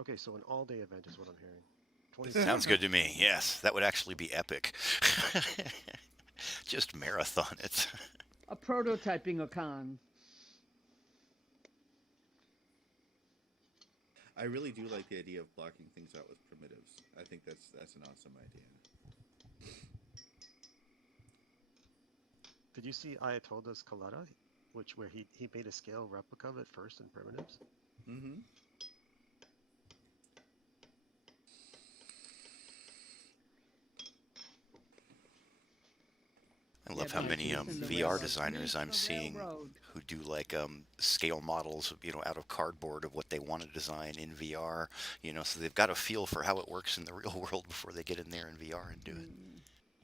Okay, so an all-day event is what I'm hearing. Sounds good to me. Yes, that would actually be epic. Just marathon it. A prototyping con. I really do like the idea of blocking things out with primitives. I think that's an awesome idea. Did you see Ayatollah's Kalata, where he made a scale replica of it first in primitives? Mm-hmm. I love how many VR designers I'm seeing who do like scale models, out of cardboard of what they want to design in VR, so they've got a feel for how it works in the real world before they get in there in VR and do it.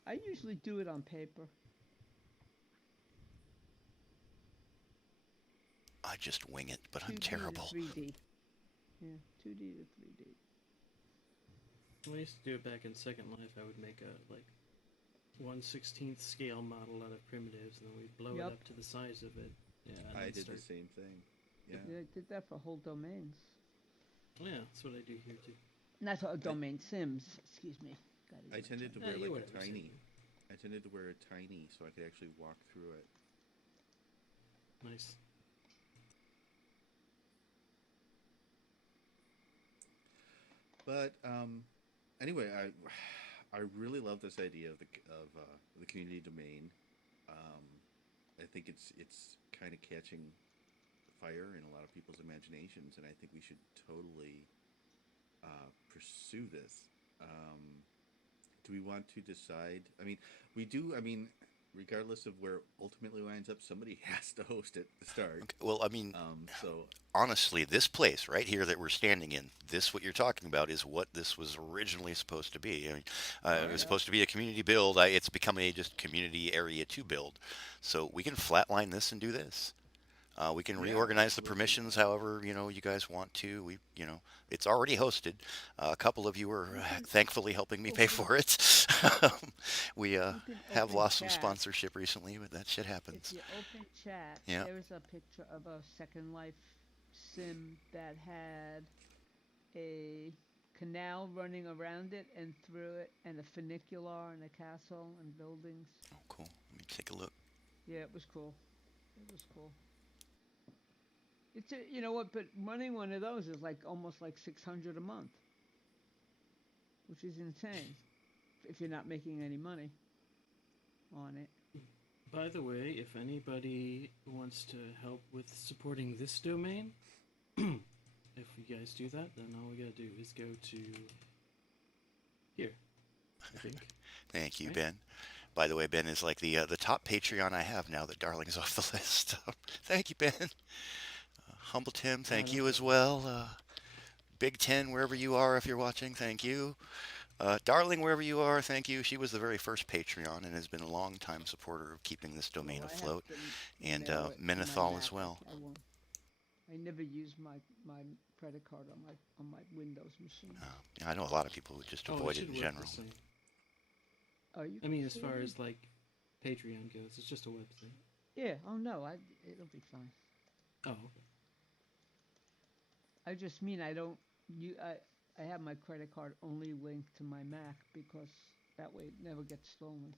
I usually do it on paper. I just wing it, but I'm terrible. 3D. Yeah, 2D to 3D. When I used to do it back in Second Life, I would make a 1/16th scale model out of primitives, and then we'd blow it up to the size of it. Yeah, I did the same thing. Yeah. I did that for whole domains. Yeah, that's what I do here too. Not a domain, Sims. Excuse me. I tended to wear I tended to wear a tiny so I could actually walk through it. Nice. But anyway, I really love this idea of the community domain. I think it's kind of catching fire in a lot of people's imaginations, and I think we should totally pursue this. Do we want to decide? I mean, we do. I mean, regardless of where ultimately winds up, somebody has to host it to start. Okay, well, I mean, So honestly, this place right here that we're standing in, this what you're talking about is what this was originally supposed to be. I mean, it was supposed to be a community build. It's become a just community area to build. So we can flatline this and do this. We can reorganize the permissions however you guys want to. It's already hosted. A couple of you are thankfully helping me pay for it. We have lost some sponsorship recently, but that shit happens. If you open chat, Yeah. there's a picture of a Second Life sim that had a canal running around it and through it, and a funicular and a castle and buildings. Oh, cool. Let me take a look. Yeah, it was cool. It was cool. You know what? But running one of those is like almost like $600 a month, which is insane if you're not making any money on it. By the way, if anybody wants to help with supporting this domain, if you guys do that, then all we gotta do is go to here, I think. Thank you, Right? Ben. By the way, Ben is like the top Patreon I have now that Darling's off the list. Thank you, Ben. Humble Tim, thank you as well. Big Ten, wherever you are, if you're watching, thank you. Darling, wherever you are, thank you. She was the very first Patreon and has been a long-time supporter of keeping this domain afloat. And Menethol as well. I never use my credit card on my Windows machine. I know a lot of people who just avoid it in general. Are you? I mean, as far as like Patreon goes, it's just a website. Yeah. Oh no, it'll be fine. Oh, okay. I just mean I don't. I have my credit card only linked to my Mac because that way it never gets stolen.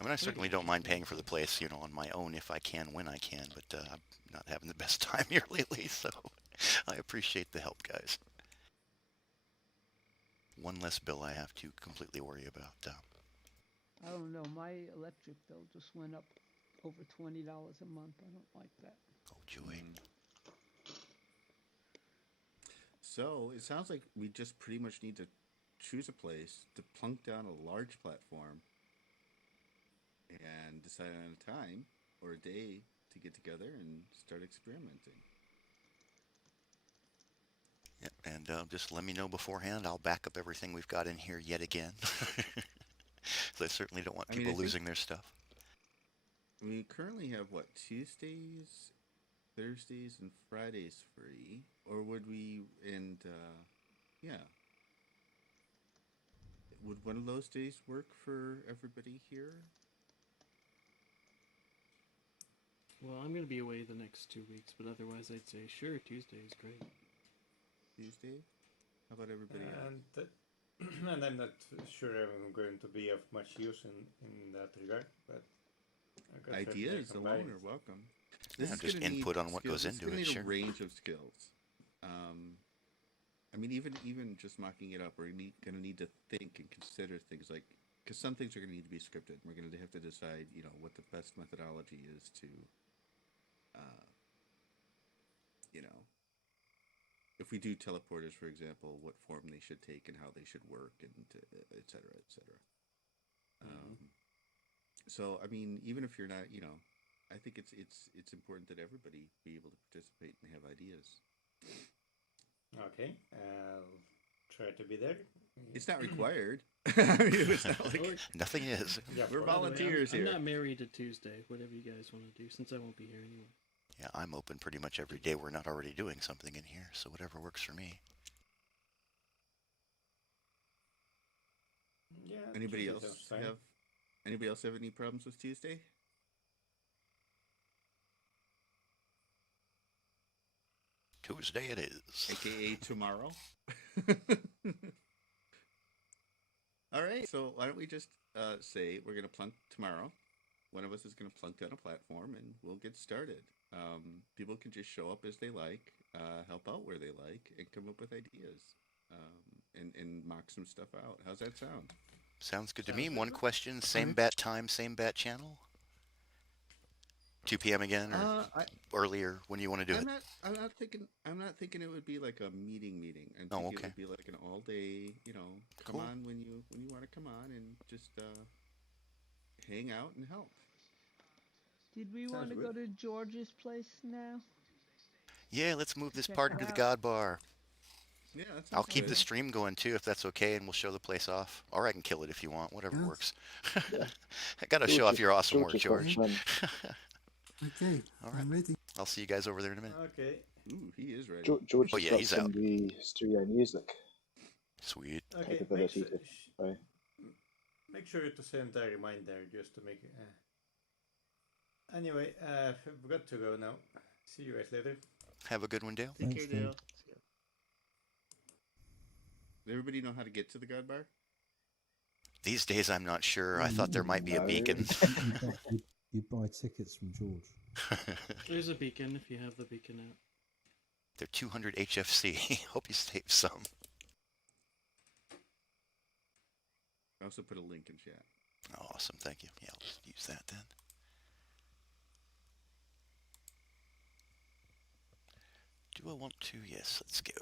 I mean, I certainly don't mind paying for the place, on my own if I can, when I can, but I'm not having the best time here lately, so I appreciate the help, guys. One less bill I have to completely worry about. I don't know. My electric bill just went up over $20 a month. I don't like that. Oh, joy. So it sounds like we just pretty much need to choose a place to plunk down a large platform and decide on a time or a day to get together and start experimenting. Yeah, and just let me know beforehand. I'll back up everything we've got in here yet again. So I certainly don't want people losing their stuff. We currently have, Tuesdays, Thursdays, and Fridays free? Or would we, would one of those days work for everybody here? Well, I'm going to be away the next 2 weeks, but otherwise I'd say, sure, Tuesday is great. Tuesday? How about everybody else? And I'm not sure I'm going to be of much use in that regard, but ideas alone are welcome. This is just input on what goes into it. Sure. A range of skills. I mean, even just mocking it up, we're going to need to think and consider things like, because some things are going to need to be scripted. We're going to have to decide, what the best methodology is to, if we do teleporters, for example, what form they should take and how they should work, and et cetera, et cetera. So, I mean, even if you're not, I think it's important that everybody be able to participate and have ideas. Okay, I'll try to be there. It's not required. I mean, it's not like nothing is. Yeah, we're volunteers I'm here. not married to Tuesday. Whatever you guys want to do, since I won't be here anyway. Yeah, I'm open pretty much every day. We're not already doing something in here, so whatever works for me. Yeah. Anybody else have any problems with Tuesday? Tuesday it is. AKA tomorrow. All right. So why don't we just say we're gonna plunk tomorrow? One of us is gonna plunk down a platform, and we'll get started. People can just show up as they like, help out where they like, and come up with ideas, and mock some stuff out. How's that sound? Sounds good to Sounds me. good. One question, same Alright. bat time, same bat channel? 2 p.m. again, or I earlier when you want to do it? I'm not thinking it would be like a meeting. I'm Oh, thinking it okay. would be like an all day. Come Cool. on when you want to come on and just hang out and help. Did we Sounds want to good. go to George's place now? Yeah, let's move this Check party it to the out. God Bar. Yeah, that I'll sounds keep the good. stream going too, if that's okay, and we'll show the place off. Or I can kill it if you want, whatever Yes. works. Yeah. I gotta show off your awesome work, George is George. fun. Okay, All right. I'm waiting. I'll see you guys over there in a minute. Okay. Ooh, he is ready. George Oh has yeah, got he's some out. new studio music Sweet. Okay. capability to play. Make sure to send a reminder just to make. Anyway, we've got to go now. See you guys later. Have a good one, Dale. Take Thanks, care, Dale. Dale. Does everybody know how to get to the God Bar? These days, I'm not sure. I Yeah, thought there might be a No. beacon. You buy tickets from George. There's a beacon if you have the beacon out. They're 200 HFC. Hope you save some. I also put a link in chat. Awesome, thank you. Yeah, I'll just use that then. Do I want to? Yes, let's go.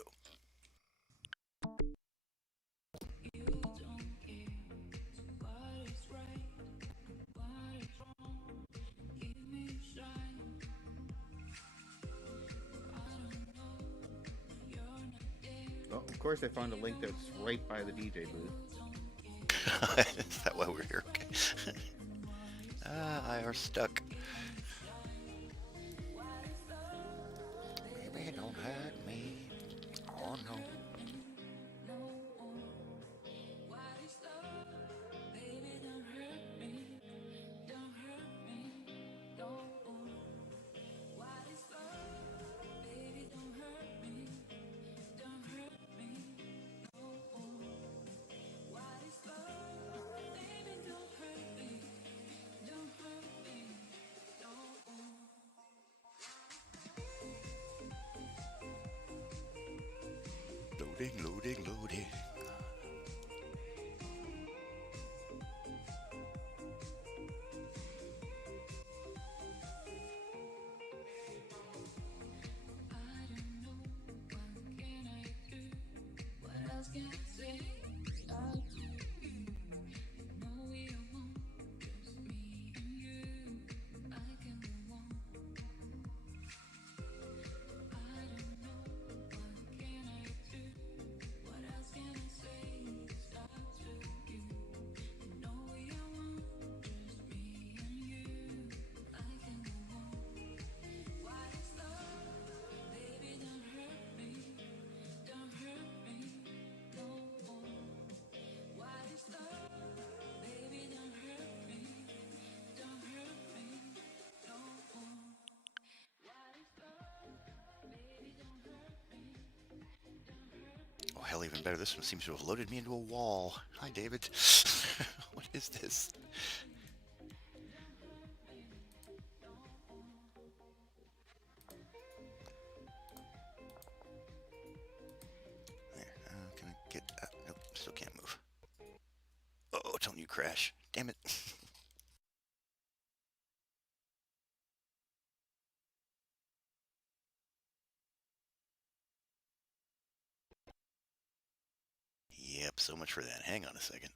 Oh, of course, I found a link that's right by the DJ booth. Is that why we're here? Okay. I are stuck. Baby, don't hurt me. Oh no. Loading, loading, loading. Oh, hell, even better. This one seems to have loaded me into a wall. Hi, David. What is this? There. Can I get... nope, still can't move. Oh, telling you crash. Damn it. Yep, so much for that. Hang on a second.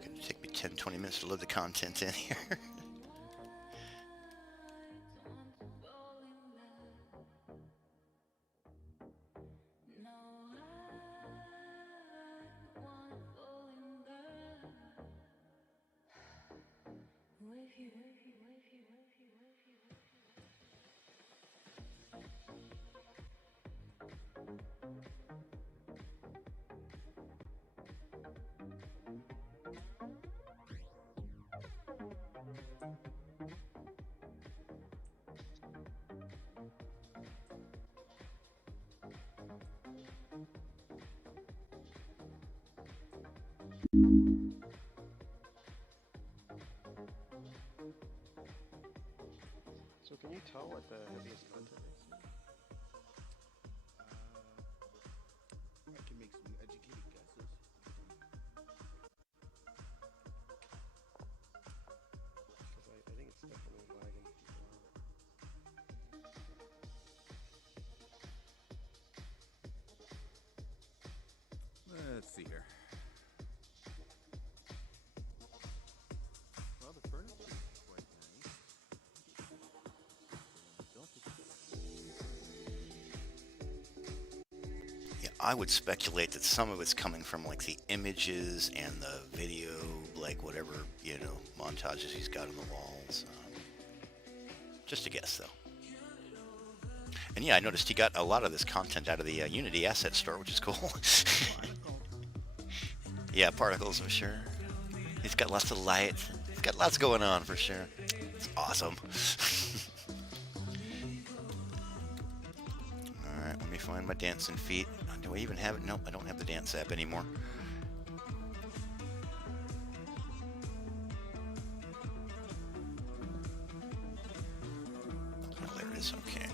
Gonna take me 10-20 minutes to load the content in here. So can you tell what the heaviest content is? I can make some educated guesses. Because I think it's definitely lagging people out. Let's see here. Well, the furniture is quite nice. Yeah, I would speculate that some of it's coming from like the images and the video, like whatever, montages he's got on the walls. Just a guess, though. And yeah, I noticed he got a lot of this content out of the Unity asset store, which is cool. Yeah, particles for sure. He's got lots of lights. He's got lots going on for sure. It's awesome. Alright, let me find my dancing feet. Do I even have it? Nope, I don't have the dance app anymore. Oh, there it is, okay.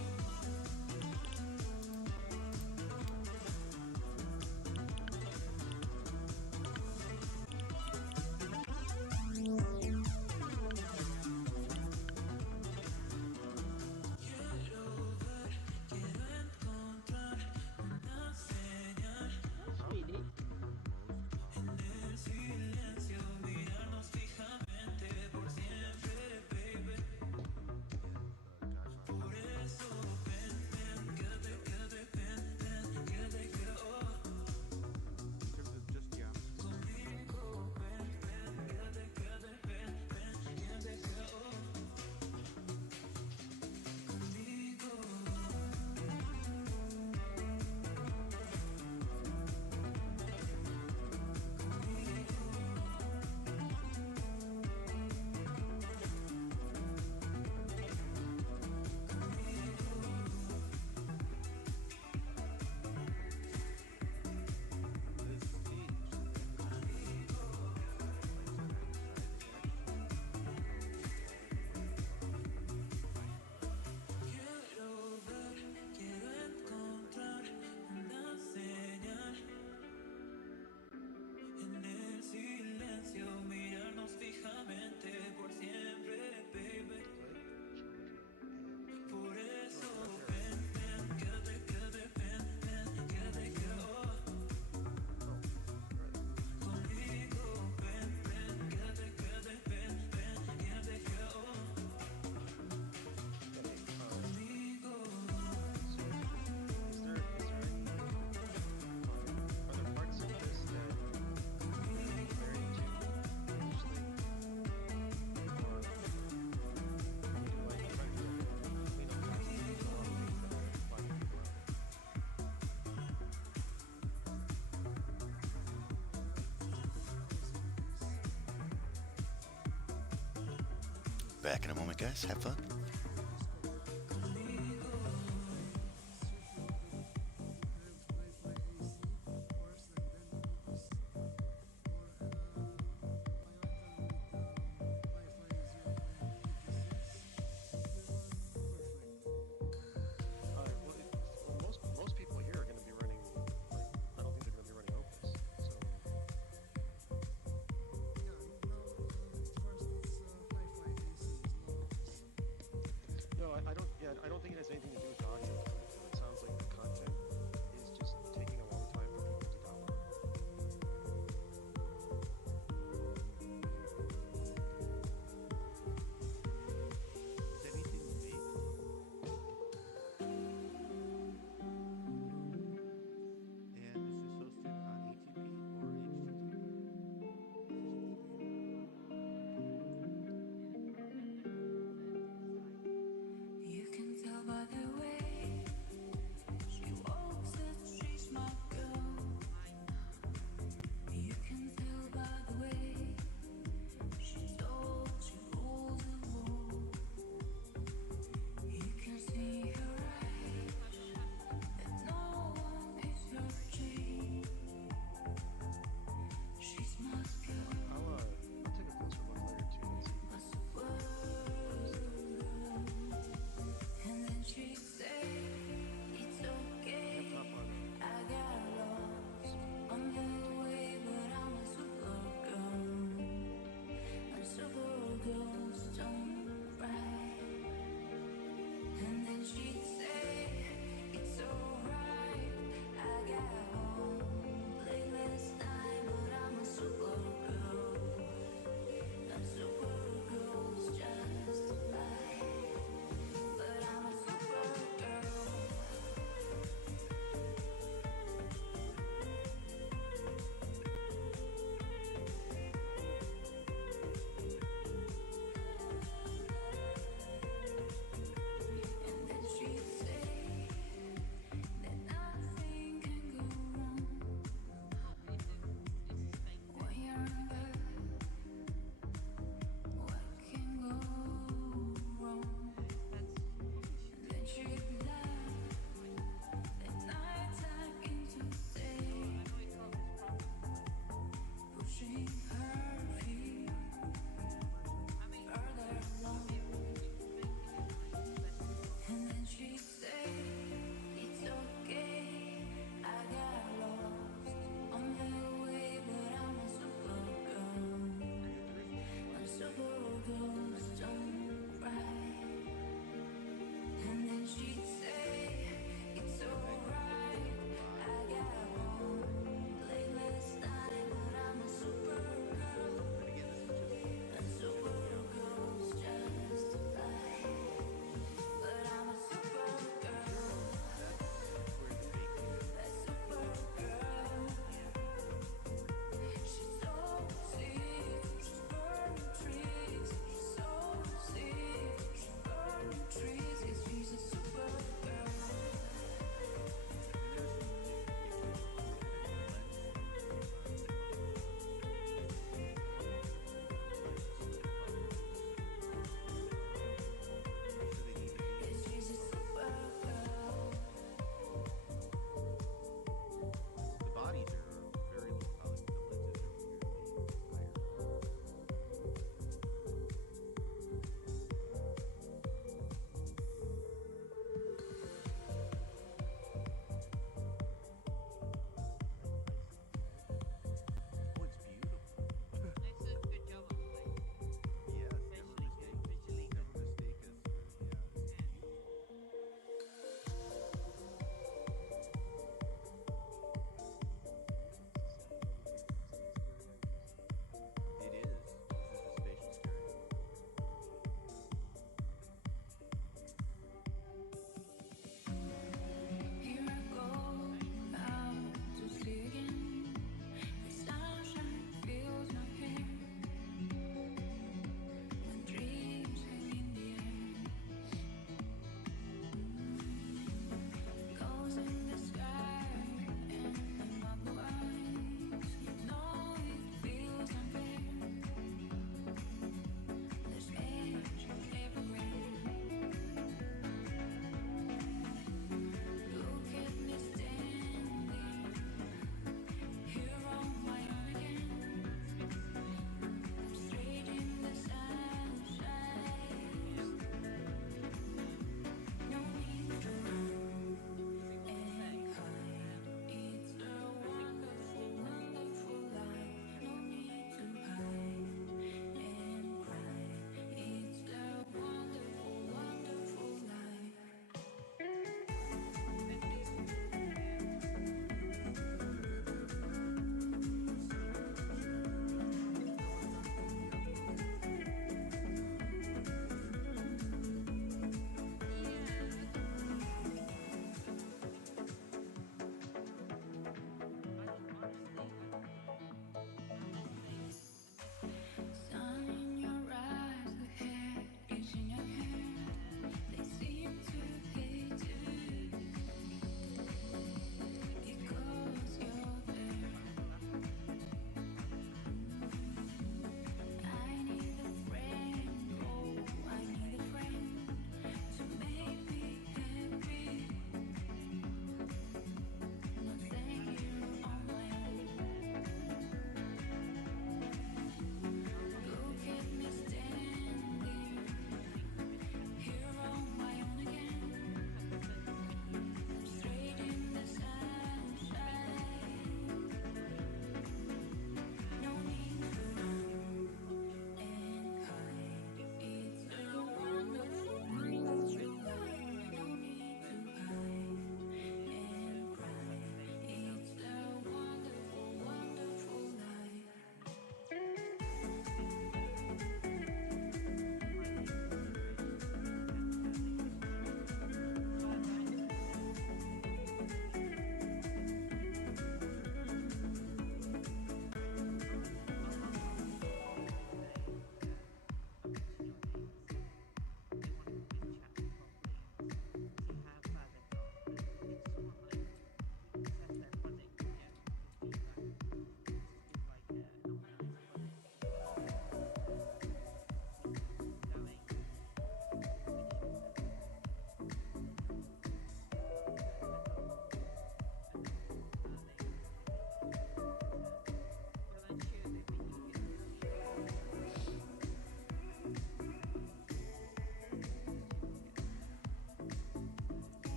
Back in a moment, guys. Have fun. Most people here are going to be running. I don't think they're going to be running Opus. So.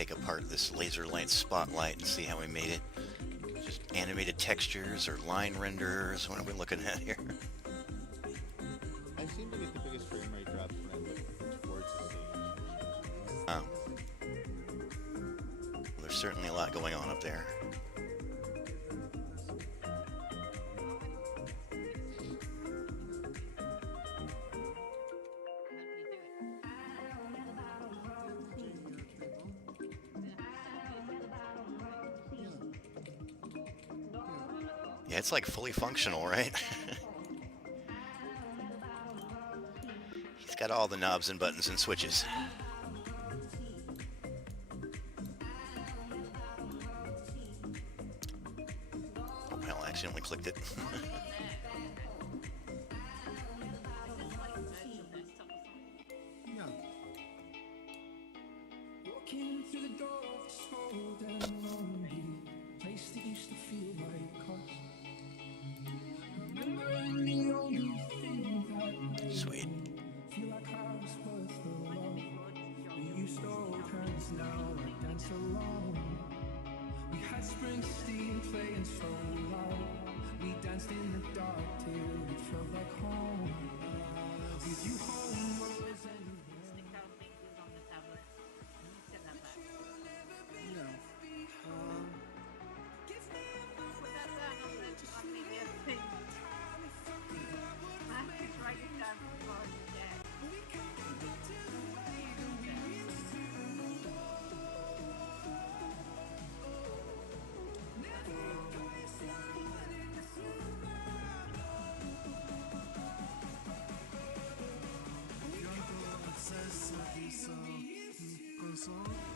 take apart this laser light spotlight and see how we made it. Just animated textures or line renders. What are we looking at here? I seem to get the biggest frame rate drops when I look towards the stage. Well, there's certainly a lot going on up there. Yeah, it's like fully functional, right? He's got all the knobs and buttons and switches. Oh, hell, I accidentally clicked it. Walking through the door of this old and lonely place that used to feel like home. Remembering the only thing that made Sweet. me feel like I was worth the love. We used to hold hands, now I dance alone. We had Springsteen playing so loud. We danced in the dark till it felt like home. With you home was anywhere. Con sol